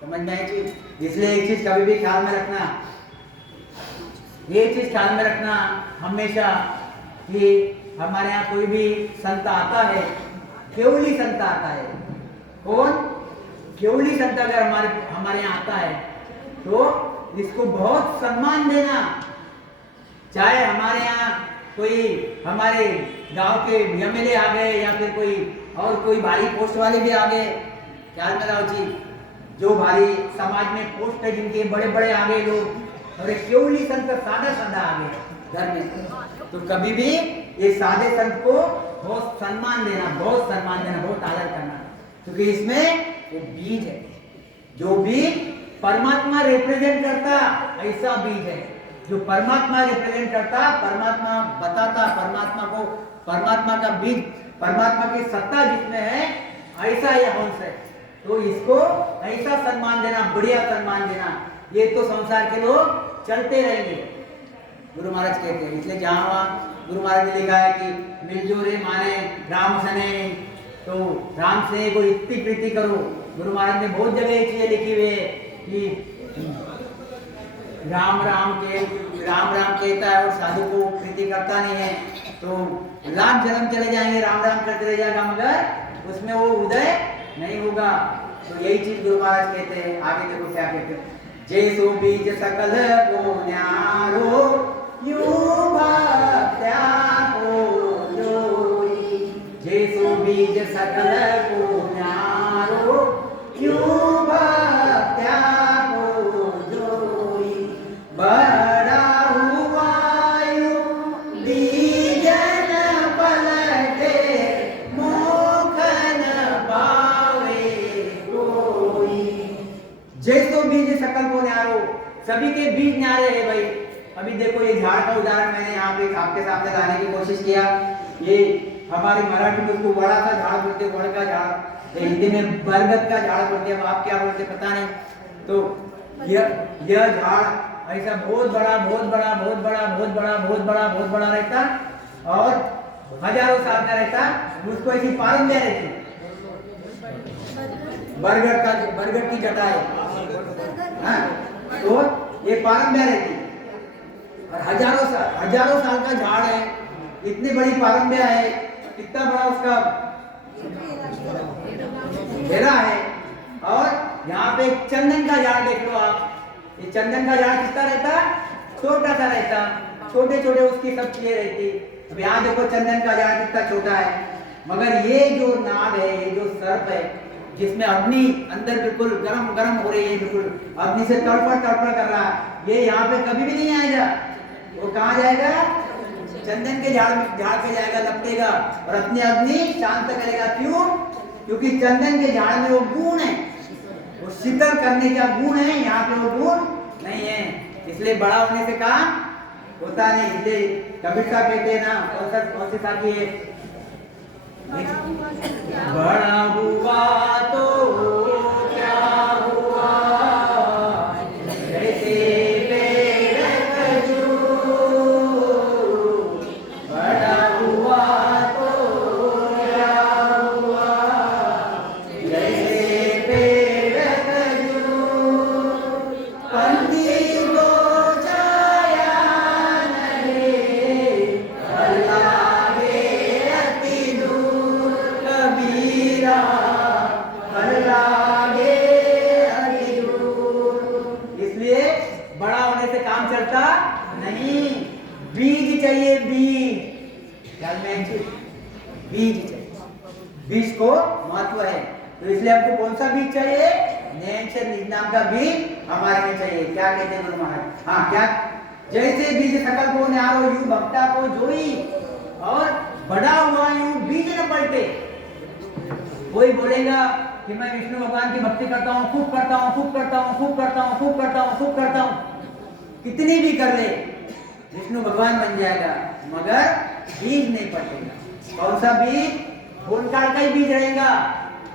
समझ में आई चीज। इसलिए एक चीज कभी भी ख्याल में रखना, ये चीज ख्याल में रखना हमेशा कि हमारे यहाँ कोई भी संत आता है, केवली संत आता है, कौन? केवली संत अगर हमारे यहाँ आता है तो इसको बहुत सम्मान देना। चाहे हमारे यहाँ कोई हमारे गांव के एमएलए आ गए या फिर कोई और कोई भारी पोस्ट वाले भी आ गए, ख्याल में रहो जी, जो भारी समाज में पोस्ट है जिनके बड़े बड़े आ गए लोग, और एक केवली संत सादा सादा आ गए घर में, तो कभी भी ये सादे संत को बहुत सम्मान देना, बहुत सम्मान देना, बहुत आदर करना, क्योंकि इसमें वो बीज है। जो बीज परमात्मा रिप्रेजेंट करता ऐसा बीज है, जो परमात्मा रिप्रेजेंट करता, परमात्मा बताता, परमात्मा को, परमात्मा का बीज, परमात्मा की सत्ता जिसमें है, ऐसा ये अंश है। तो इसको ऐसा सम्मान देना, बढ़िया सम्मान देना, ये तो संसार के लोग चलते रहेंगे, गुरु महाराज कहते हैं। इसलिए जहां वहां गुरु महाराज ने लिखा है कि मिलजुले माने राम सने, तो राम से को इतनी प्रीति करो। गुरु महाराज ने बहुत जगह ये चीजें लिखी हुई है कि राम राम कहता है और साधु को प्रीति करता नहीं है, तो लाख जन्म चले जाएंगे, राम राम करते रह जाएगा, मगर उसमें वो उदय नहीं होगा। तो यही चीज गुरु महाराज कहते हैं। आगे देखो क्या कहते हैं, जैसो बीज सकल को न्यारो यूं भक्त्या को जोई। जैसो बीज सकल को न्यारो यूं भक्त्या को जोई। बड़ा हुआ यूं बीजन पलटे मोखन पावे कोई। जैसो बीज सकल को न्यारो, सभी के बीज न्यारे हैं भाई। अभी देखो ये झाड़ का उदाहरण मैंने यहाँ पे आपके सामने लाने की कोशिश किया। ये हमारी मराठी में उसको बड़ा सा झाड़ बोलते, बड़ का झाड़, हिंदी में बरगद का झाड़ बोलते, अब आप क्या बोलते पता नहीं। तो यह झाड़ ऐसा बहुत बड़ा रहता और हजारों साल का रहता, उसको ऐसी पारंब्या रहती, बरगद की जटा है, तो ये पारंब्या रहती और हजारों साल का झाड़ है, इतनी बड़ी पारंब्या है, कितना बड़ा उसका घेरा है। और यहाँ पे चंदन का झाड़ देख लो आप, ये चंदन का झाड़ कितना रहता, छोटा सा रहता, छोटे छोटे उसकी सब चीजें रहती। अब यहाँ देखो चंदन का झाड़ कितना छोटा है, मगर ये जो नाग है, ये जो सर्प है, जिसमें अग्नि अंदर बिल्कुल गरम हो रही है, बिल्कुल अग्नि से तड़फड़ कर रहा है, ये यहाँ पे कभी भी नहीं आएगा। वो कहाँ जाएगा? चंदन के झाड़ पे जाएगा, लपटेगा और अपनी अग्नि शांत करेगा। क्यों? क्योंकि चंदन के झाड़ में वो गुण है, वो शीतल करने का गुण है, यहाँ पे वो गुण नहीं है, इसलिए बड़ा होने से काम होता नहीं। इसलिए कबीर साहब कहते हैं ना, कौन से साथी है, बड़ा हुआ तो क्या हुआ, जैसे पेड़ खजूर, बड़ा हुआ तो क्या हुआ, जैसे पेड़ खजूर, पंथी को छाया नहीं, लागे अति दूर, कबीरा लागे अति दूर। इसलिए बड़ा होने से काम चलता नहीं, बीज चाहिए, बीज, ख्याल में बीज चाहिए, बीज को महत्व है। तो इसलिए आपको कौन सा बीज चाहिए? नैनचर नाम का बीज हमारे में चाहिए। क्या कहते हैं गुरु महाराज? हाँ, क्या? जैसे बीज सकल को न्यारो यूं भक्ता को जोई, और बड़ा हुआ यूं बीज न पलटे। कोई बोलेगा कि मैं विष्णु भगवान की भक्ति करता हूँ, खूब करता हूँ, खूब करता हूँ, खूब करता हूँ, खूब करता हूँ, खूब करता हूँ, कितनी भी कर ले विष्णु भगवान बन जाएगा, मगर बीज नहीं पलटेगा। कौन सा बीज? भूल काल का ही बीज रहेगा।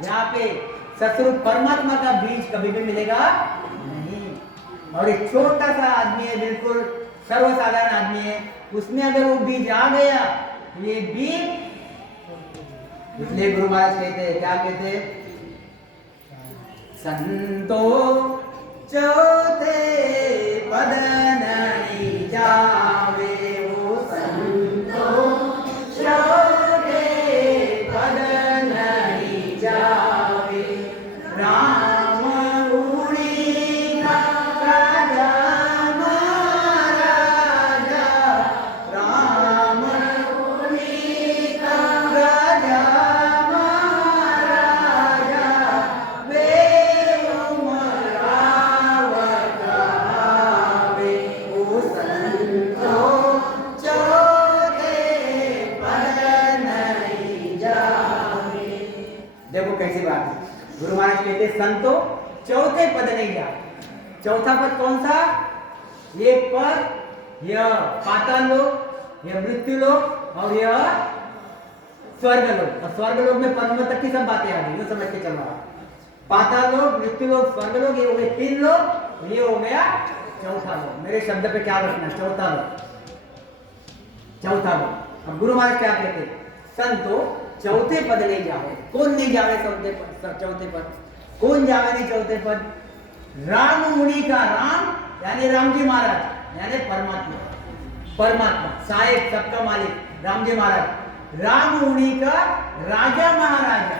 यहाँ पे सतरूप परमात्मा का बीज कभी भी मिलेगा नहीं। और एक छोटा सा आदमी है, बिल्कुल सर्वसाधारण आदमी है, उसमें अगर वो बीज आ गया, ये बीज, इसलिए गुरु महाराज कहते हैं, क्या कहते हैं? संतो चौथे पद नहीं जावे, वो संतो चौथे पद नहीं जावे, राम उड़ी का राजा महाराजा, राम उड़ी का राजा महाराजा, वे उमराव कहावे, वो संतो चौथे पद नहीं जावे। देखो कैसी बात है। गुरु महाराज कहते संतो चौथे पद नहीं जा। चौथा पद कौन सा? एक पद यह पाताल लोक, यह मृत्यु लोक और यह स्वर्ग लोक। और स्वर्ग लोक में परम तक की सब बातें आ गई, समझ के चल रहा। पाताल लोक, मृत्यु लोक, स्वर्ग लोक, ये हो गए 3 लोक, ये हो गया चौथा लोक। मेरे शब्द पे क्या रखना? चौथा लोक, चौथा लोक। अब गुरु महाराज क्या कहते? संतो चौथे पद नहीं जावे। कौन नहीं जावे चौथे पद? कौन जावे नहीं चौथे पद? राम मुनि का, राम यानी राम जी महाराज यानी परमात्मा, परमात्मा साहेब सबका मालिक राम जी महाराज, राम मुनि का राजा महाराजा।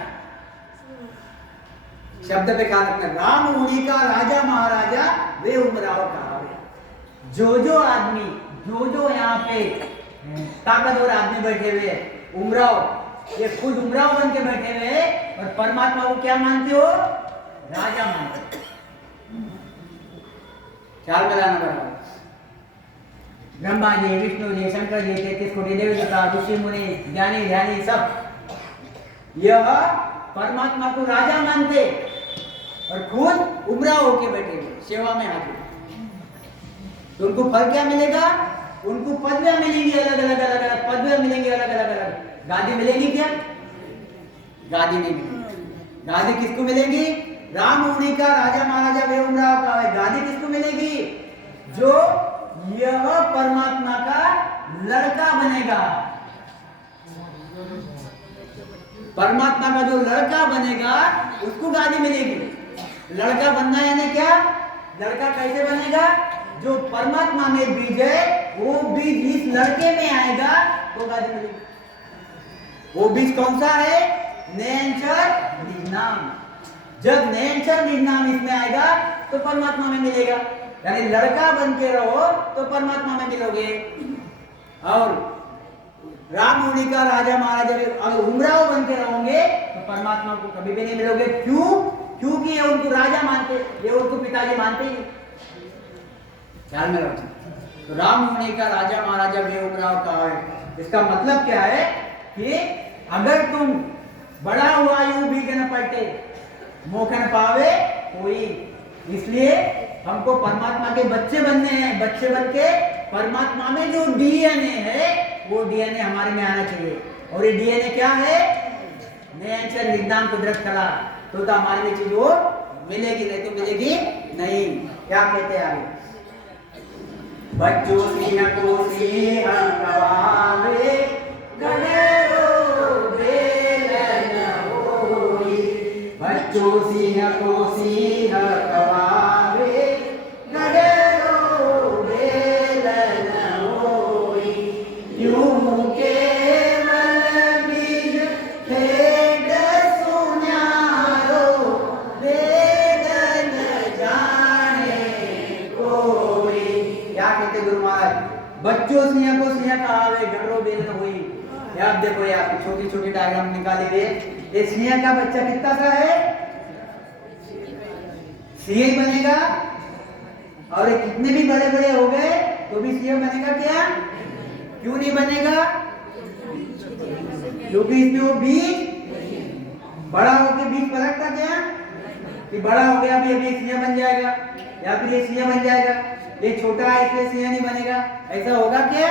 शब्द पे क्या रखना? राम मुनि का राजा महाराजा, वे उमराव कहावे। जो आदमी, जो यहाँ पे ताकतवर आदमी बैठे हुए, उमराव, ये खुद उमराव बन के बैठे हुए और परमात्मा को क्या मानते हो? राजा मानते हो। ख्याल मिलाना बराबर। ब्रह्मा जी, विष्णु जी, शंकर जी, 33 कोटि देवी देवता, ऋषि मुनि, ज्ञानी ध्यानी सब यह परमात्मा को राजा मानते और खुद उमराव होके बैठे हुए सेवा में हाजिर। तो उनको फल क्या मिलेगा? उनको पदवियां मिलेंगी, अलग अलग अलग अलग पदवियां मिलेंगी, अलग अलग अलग। गादी मिलेगी क्या? गादी नहीं मिलेगी। गादी किसको मिलेगी? राम मुनि का राजा महाराजा वे उमराव का है। गादी किसको मिलेगी? जो यह परमात्मा का लड़का बनेगा। परमात्मा का जो लड़का बनेगा उसको गादी मिलेगी। लड़का बनना यानी क्या? लड़का कैसे बनेगा? जो परमात्मा में बीज है वो बीज इस लड़के में आएगा तो गादी मिलेगी। वो बीज कौन सा है? नयनचर निजनाम। जब नयनचर निजनाम इसमें आएगा तो परमात्मा में मिलेगा। यानी लड़का बन के रहो तो परमात्मा में मिलोगे। और राम मुनि का राजा महाराजा अगर उमराव बन के रहोगे तो परमात्मा को कभी भी नहीं मिलोगे। क्यों? क्योंकि ये उनको राजा मानते, ये उनको पिताजी मानते ही। ध्यान में रखो। तो राम मुनि का राजा महाराजा वे उमराव का है। इसका मतलब क्या है कि अगर तुम बड़ा हुआ यू भी न पलटे मोखन पावे कोई। इसलिए हमको परमात्मा के बच्चे बनने हैं। बच्चे बन के परमात्मा में जो डीएनए है वो डीएनए हमारे में आना चाहिए। और ये डीएनए क्या है? नयनचर निजनाम कुदरत कला। तो हमारे में चीज वो मिलेगी, नहीं तो मिलेगी नहीं। क्या कहते हैं आगे? बच्चों सिंह को सिंह कवावे, गणेरो बेलन होई। बच्चों सिंह को सिंह कवावे, गणेरो बेलन होई। यूं केवल बीज भेद सुन्यारो, वेदन जाने कोई। क्या कहते गुरु महाराज? बच्चों सिंह को सिंह कहावे, गणेरो बेलन होई। आप देखो यहाँ छोटी छोटी डायग्राम निकाली हुई। ये सिंह का बच्चा कितना सा है? सिंह ही बनेगा। और ये कितने भी बड़े बड़े हो गए तो भी सिंह बनेगा क्या? क्यों नहीं बनेगा? क्योंकि इसमें वो बीज बड़ा होकर बीज पलटता क्या कि बड़ा हो गया अभी अभी सिंह बन जाएगा, या फिर ये सिंह बन जाएगा, ये छोटा है इसलिए सिंह नहीं बनेगा। ऐसा होगा क्या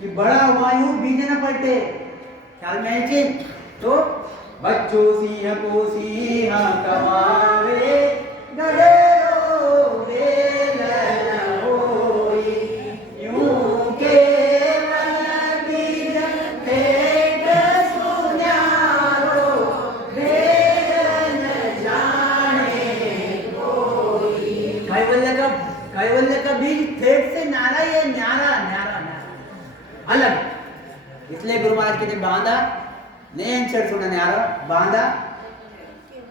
कि बड़ा हुआ यूं बीज न पलटे। ख्याल में है चीज। तो बच्चों सिंह को सिंह कमावे, गधेरो बेलन होई, यूं केवल बीज फेंक सुन्यारो, भेद न जाने कोई। कैवल्य का बीज ठेठ से न्यारा, ये न्यारा न्यारा न्यारा अलग। इसलिए गुरु महाराज कहते बांधा नहीं अक्षर सुना न्यारो, बांधा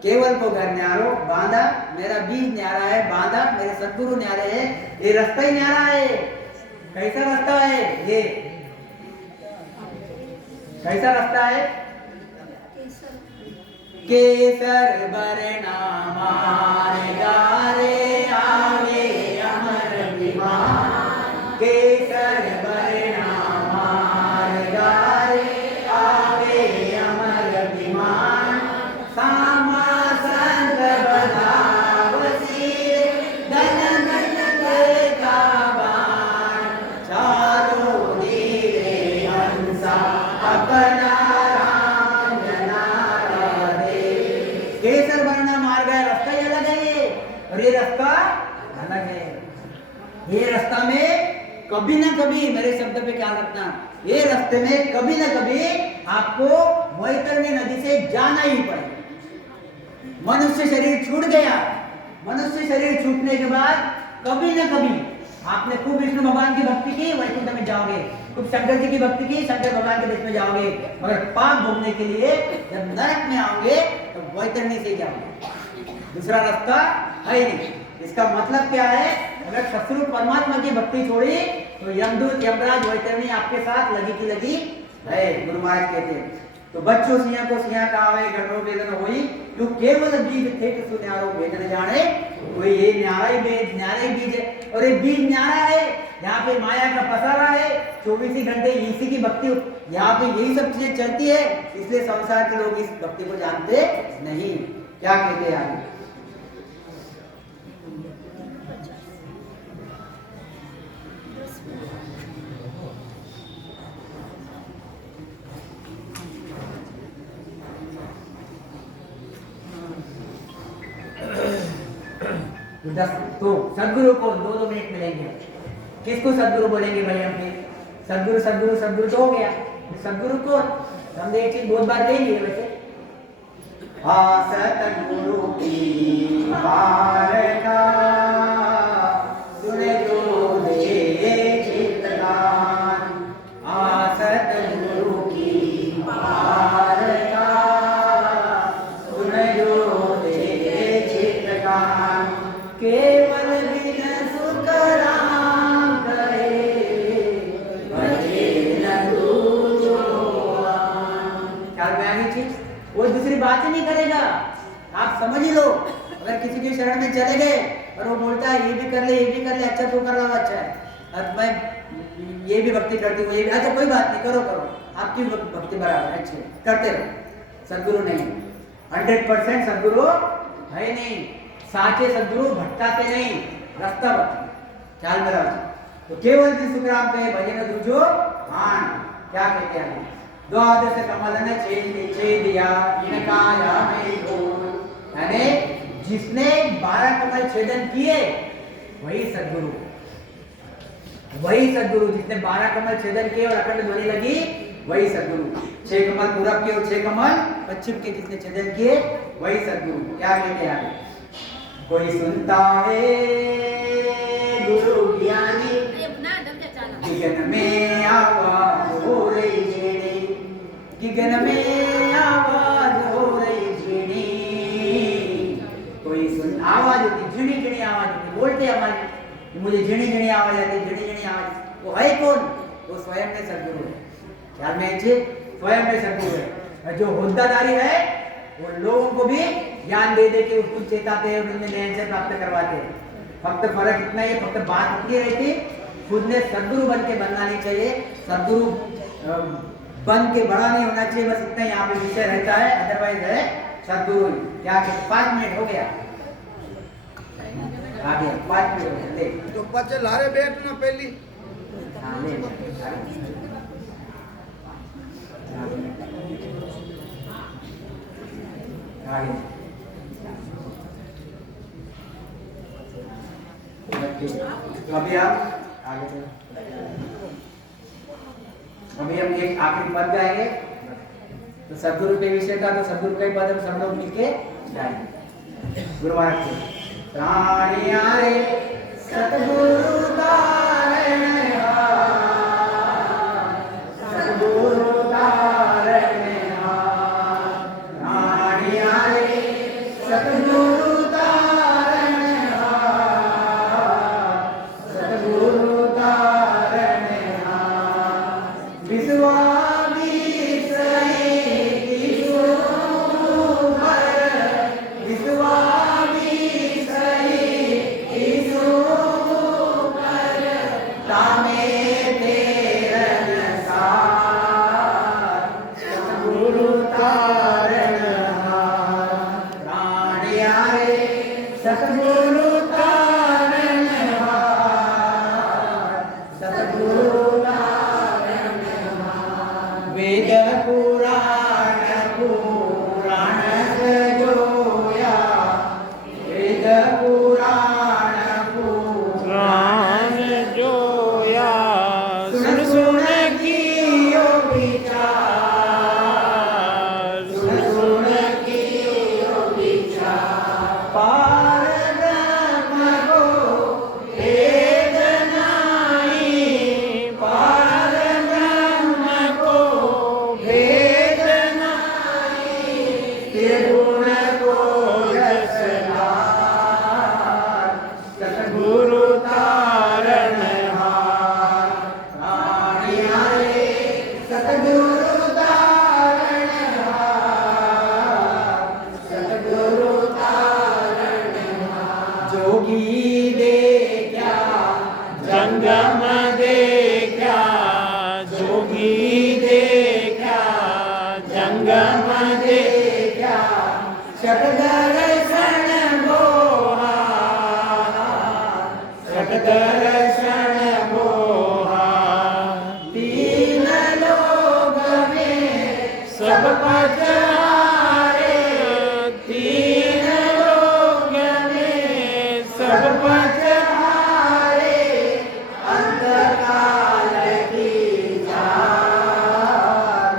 केवल को घर न्यारो, बांधा मेरा बीज न्यारा है, बांधा मेरे सद्गुरु न्यारे है। ये रास्ता ही न्यारा है। कैसा रास्ता है ये? कैसा रास्ता है? केसर बरना मारेगा रे आगे अमर विमान, केसर बरना मारेगा रे आगे अमर विमान, सामा संत बधाव सिर गन गन के काबान, चारों धीरे हंसा अपना केसर बरना मार्ग है। रास्ता ही अलग है ये, और ये रास्ता अलग है। ये रास्ता में कभी ना कभी, मेरे शब्द पे ख्याल रखना, ये रास्ते में कभी ना कभी आपको वैतरणी नदी से जाना ही पड़ेगा। मनुष्य शरीर छूट गया, मनुष्य शरीर छूटने के बाद कभी ना कभी आपने खूब विष्णु भगवान की भक्ति की, वैकुंठ में जाओगे। खूब शंकर जी की भक्ति की, शंकर भगवान के देश में जाओगे। मगर पाप भोगने के लिए जब नरक में आओगे तो वैतरणी से जाओगे, दूसरा रास्ता है ही नहीं। इसका मतलब क्या है? अगर सतगुरु परमात्मा की भक्ति छोड़ी तो यमदूत यमराज वैतरणी आपके साथ लगी की लगी है, गुरु महाराज कहते हैं। तो बच्चों सिंह को सिंह कहावे, गणो वेदन होई, जो केवल बीज थे कि सुन्यारो वेदन जाने। कोई ये न्यारा ही बीज है, और ये बीज न्यारा है। यहाँ पे माया का पसारा है, 24 ही घंटे इसी की भक्ति, यहाँ पे यही सब चीजें चलती है। इसलिए संसार के लोग इस भक्ति को जानते नहीं। क्या कहते हैं आगे? तो सदगुरु को 2-2 मिनट मिलेंगे। किसको सदगुरु बोलेंगे भाई? हम फिर सदगुरु सदगुरु सदगुरु तो हो गया, सदगुरु को हमने एक चीज बहुत बार ले ली है वैसे। सतगुरु की बारका सुने जो दे चित्तगान, सतगुरु की बारका सुने जो दे चित्तगान, केवल बिन सुख राम करे, भजे न दूजो आन। ख्याल में आनी चीज? वो दूसरी बात ही नहीं करेगा, आप समझ ही लो। अगर किसी के शरण में चले गए और वो बोलता है ये भी कर ले, ये भी कर ले, अच्छा तू कर रहा हो, अच्छा है, अब मैं ये भी भक्ति करती हूँ, ये भी, अच्छा कोई बात नहीं, करो करो, आपकी भक्ति बराबर है, अच्छे करते रहो। सदगुरु नहीं, 100% सदगुरु है नहीं। साचे सदगुरु भटकाते नहीं, रास्ता बताते। ख्याल में रखो। तो केवल जिन सुखराम कहे भजन दूजो आन। क्या कहते हैं? द्वादश कमल ने छेदिया इनकाया में धूल, यानी जिसने 12 कमल छेदन किए वही सदगुरु, वही सदगुरु। जिसने 12 कमल छेदन किए और अखंड ध्वनि लगी वही सदगुरु। 6 कमल पूरब के और 6 कमल पश्चिम के जिसने छेदन किए वही सदगुरु। क्या कहते हैं? कोई सुनता है गुरु ज्ञानी, गगन में आवाज हो रही झिड़ी, गगन में आवाज हो रही झिड़ी। कोई सुन आवाज होती, झिड़ी झिड़ी आवाज होती, बोलते हमारे मुझे झिड़ी झिड़ी आवाज आती, झिड़ी झिड़ी आवाज। वो है कौन? वो स्वयं में सदगुरु है। ख्याल में स्वयं में सदगुरु है। जो होद्दादारी है वो लोगों को भी ज्ञान दे दे के उसको चेताते हैं, उन्हें नयन से प्राप्त करवाते हैं। फक्त फर्क इतना ही, फक्त बात इतनी रहती, खुद ने सदगुरु बन के बनना नहीं चाहिए। सदगुरु बन के बड़ा नहीं होना चाहिए, बस इतना यहाँ पे विषय रहता है, अदरवाइज है सदगुरु। क्या 5 मिनट हो गया, आ गया 5 मिनट हो गया, ले तो पचे लारे बैठ ना पहली हाँ ले आगे तो अभी आप आगे चलो। अभी हम एक आखिरी पद गाएंगे, तो सदगुरु के विषय का, तो सदगुरु का ही पद हम सब लोग मिलके गाएंगे। गुरु महाराज के प्राणिया रे सतगुरु तारण हार, सतगुरु तारण हार, प्राणिया रे सतगुरु तारण हार, सतगुरु तारण हार, विश्वामी सहित विश्वामी तामे तेरन सार, सतगुरु तारण हार, प्राणिया रे सतगुरु तारण हार, सतगुरु तारण हार, वेद पुराण पुराण सजोया, वेद पुराण पुराण जोया सुन सुन कियो विचार, सुन सुन कियो विचार, पार ब्रह्म को भेद नाहि, पार ब्रह्म को भेद नाहि, त्रिगुण को रसनार, सतगुरु तारण हार, प्राणिया रे सतगुरु तारण हार, सतगुरु तारण हार, जोगी देखा जंगम देखा, जोगी देखा जंगम देखा, शत दर्शन मोहा, शत दर्शन मोहा, तीन लोक में सब पचारे, तीन लोक में सब पचारे, अंतकाल की चार,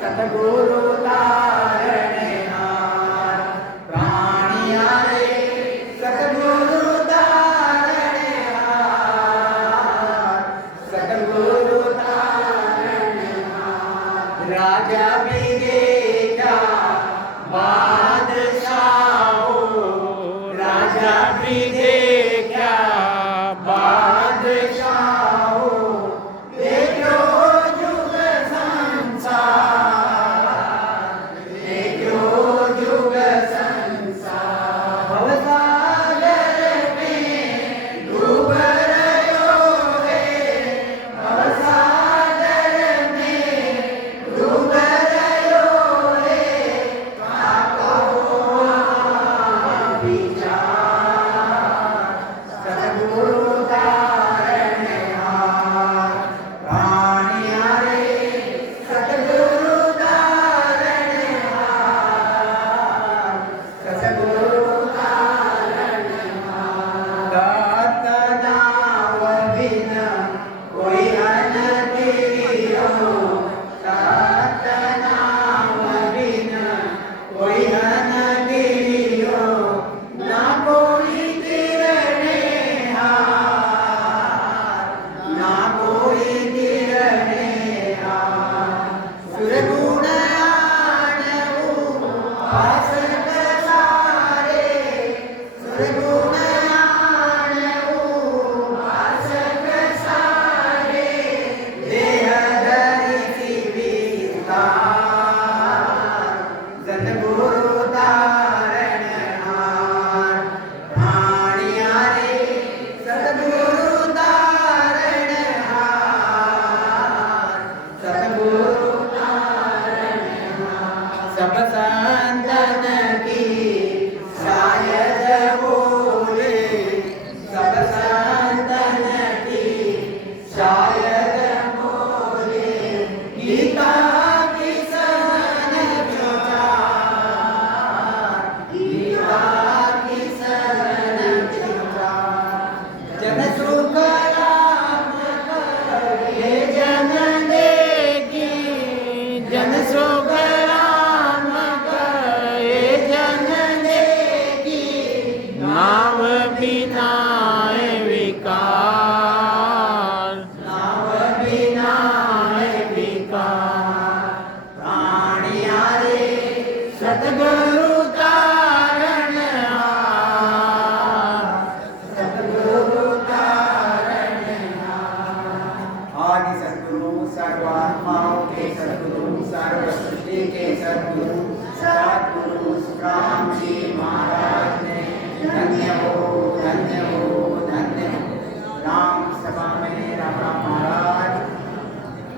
सतगुरु तारण हार, प्राणिया रे सतगुरु तारण हार, सतगुरु तारण हार, राजा भी देखा बादशाहो, राजा भी देखा बादशाहो, देखो जुग संसार, देखो जुग संसार, भवसागर में डूब रहो रे, भवसागर में डूब रहो रे, पापो विचार, गीता की शरण विचार, गीता की शरण विचार। जन सुख राम करे, जन देगी जन सुख राम करे जन देगी नाम बिना है विकार नाम बिना है विकार। प्राणिया रे सतगुरु तारण हार सद्गुरु तारण आदि सद्गुरु सर्वात्माओं के सद्गुरु सर्व सृष्टि के सद्गुरु सद्गुरु राम जी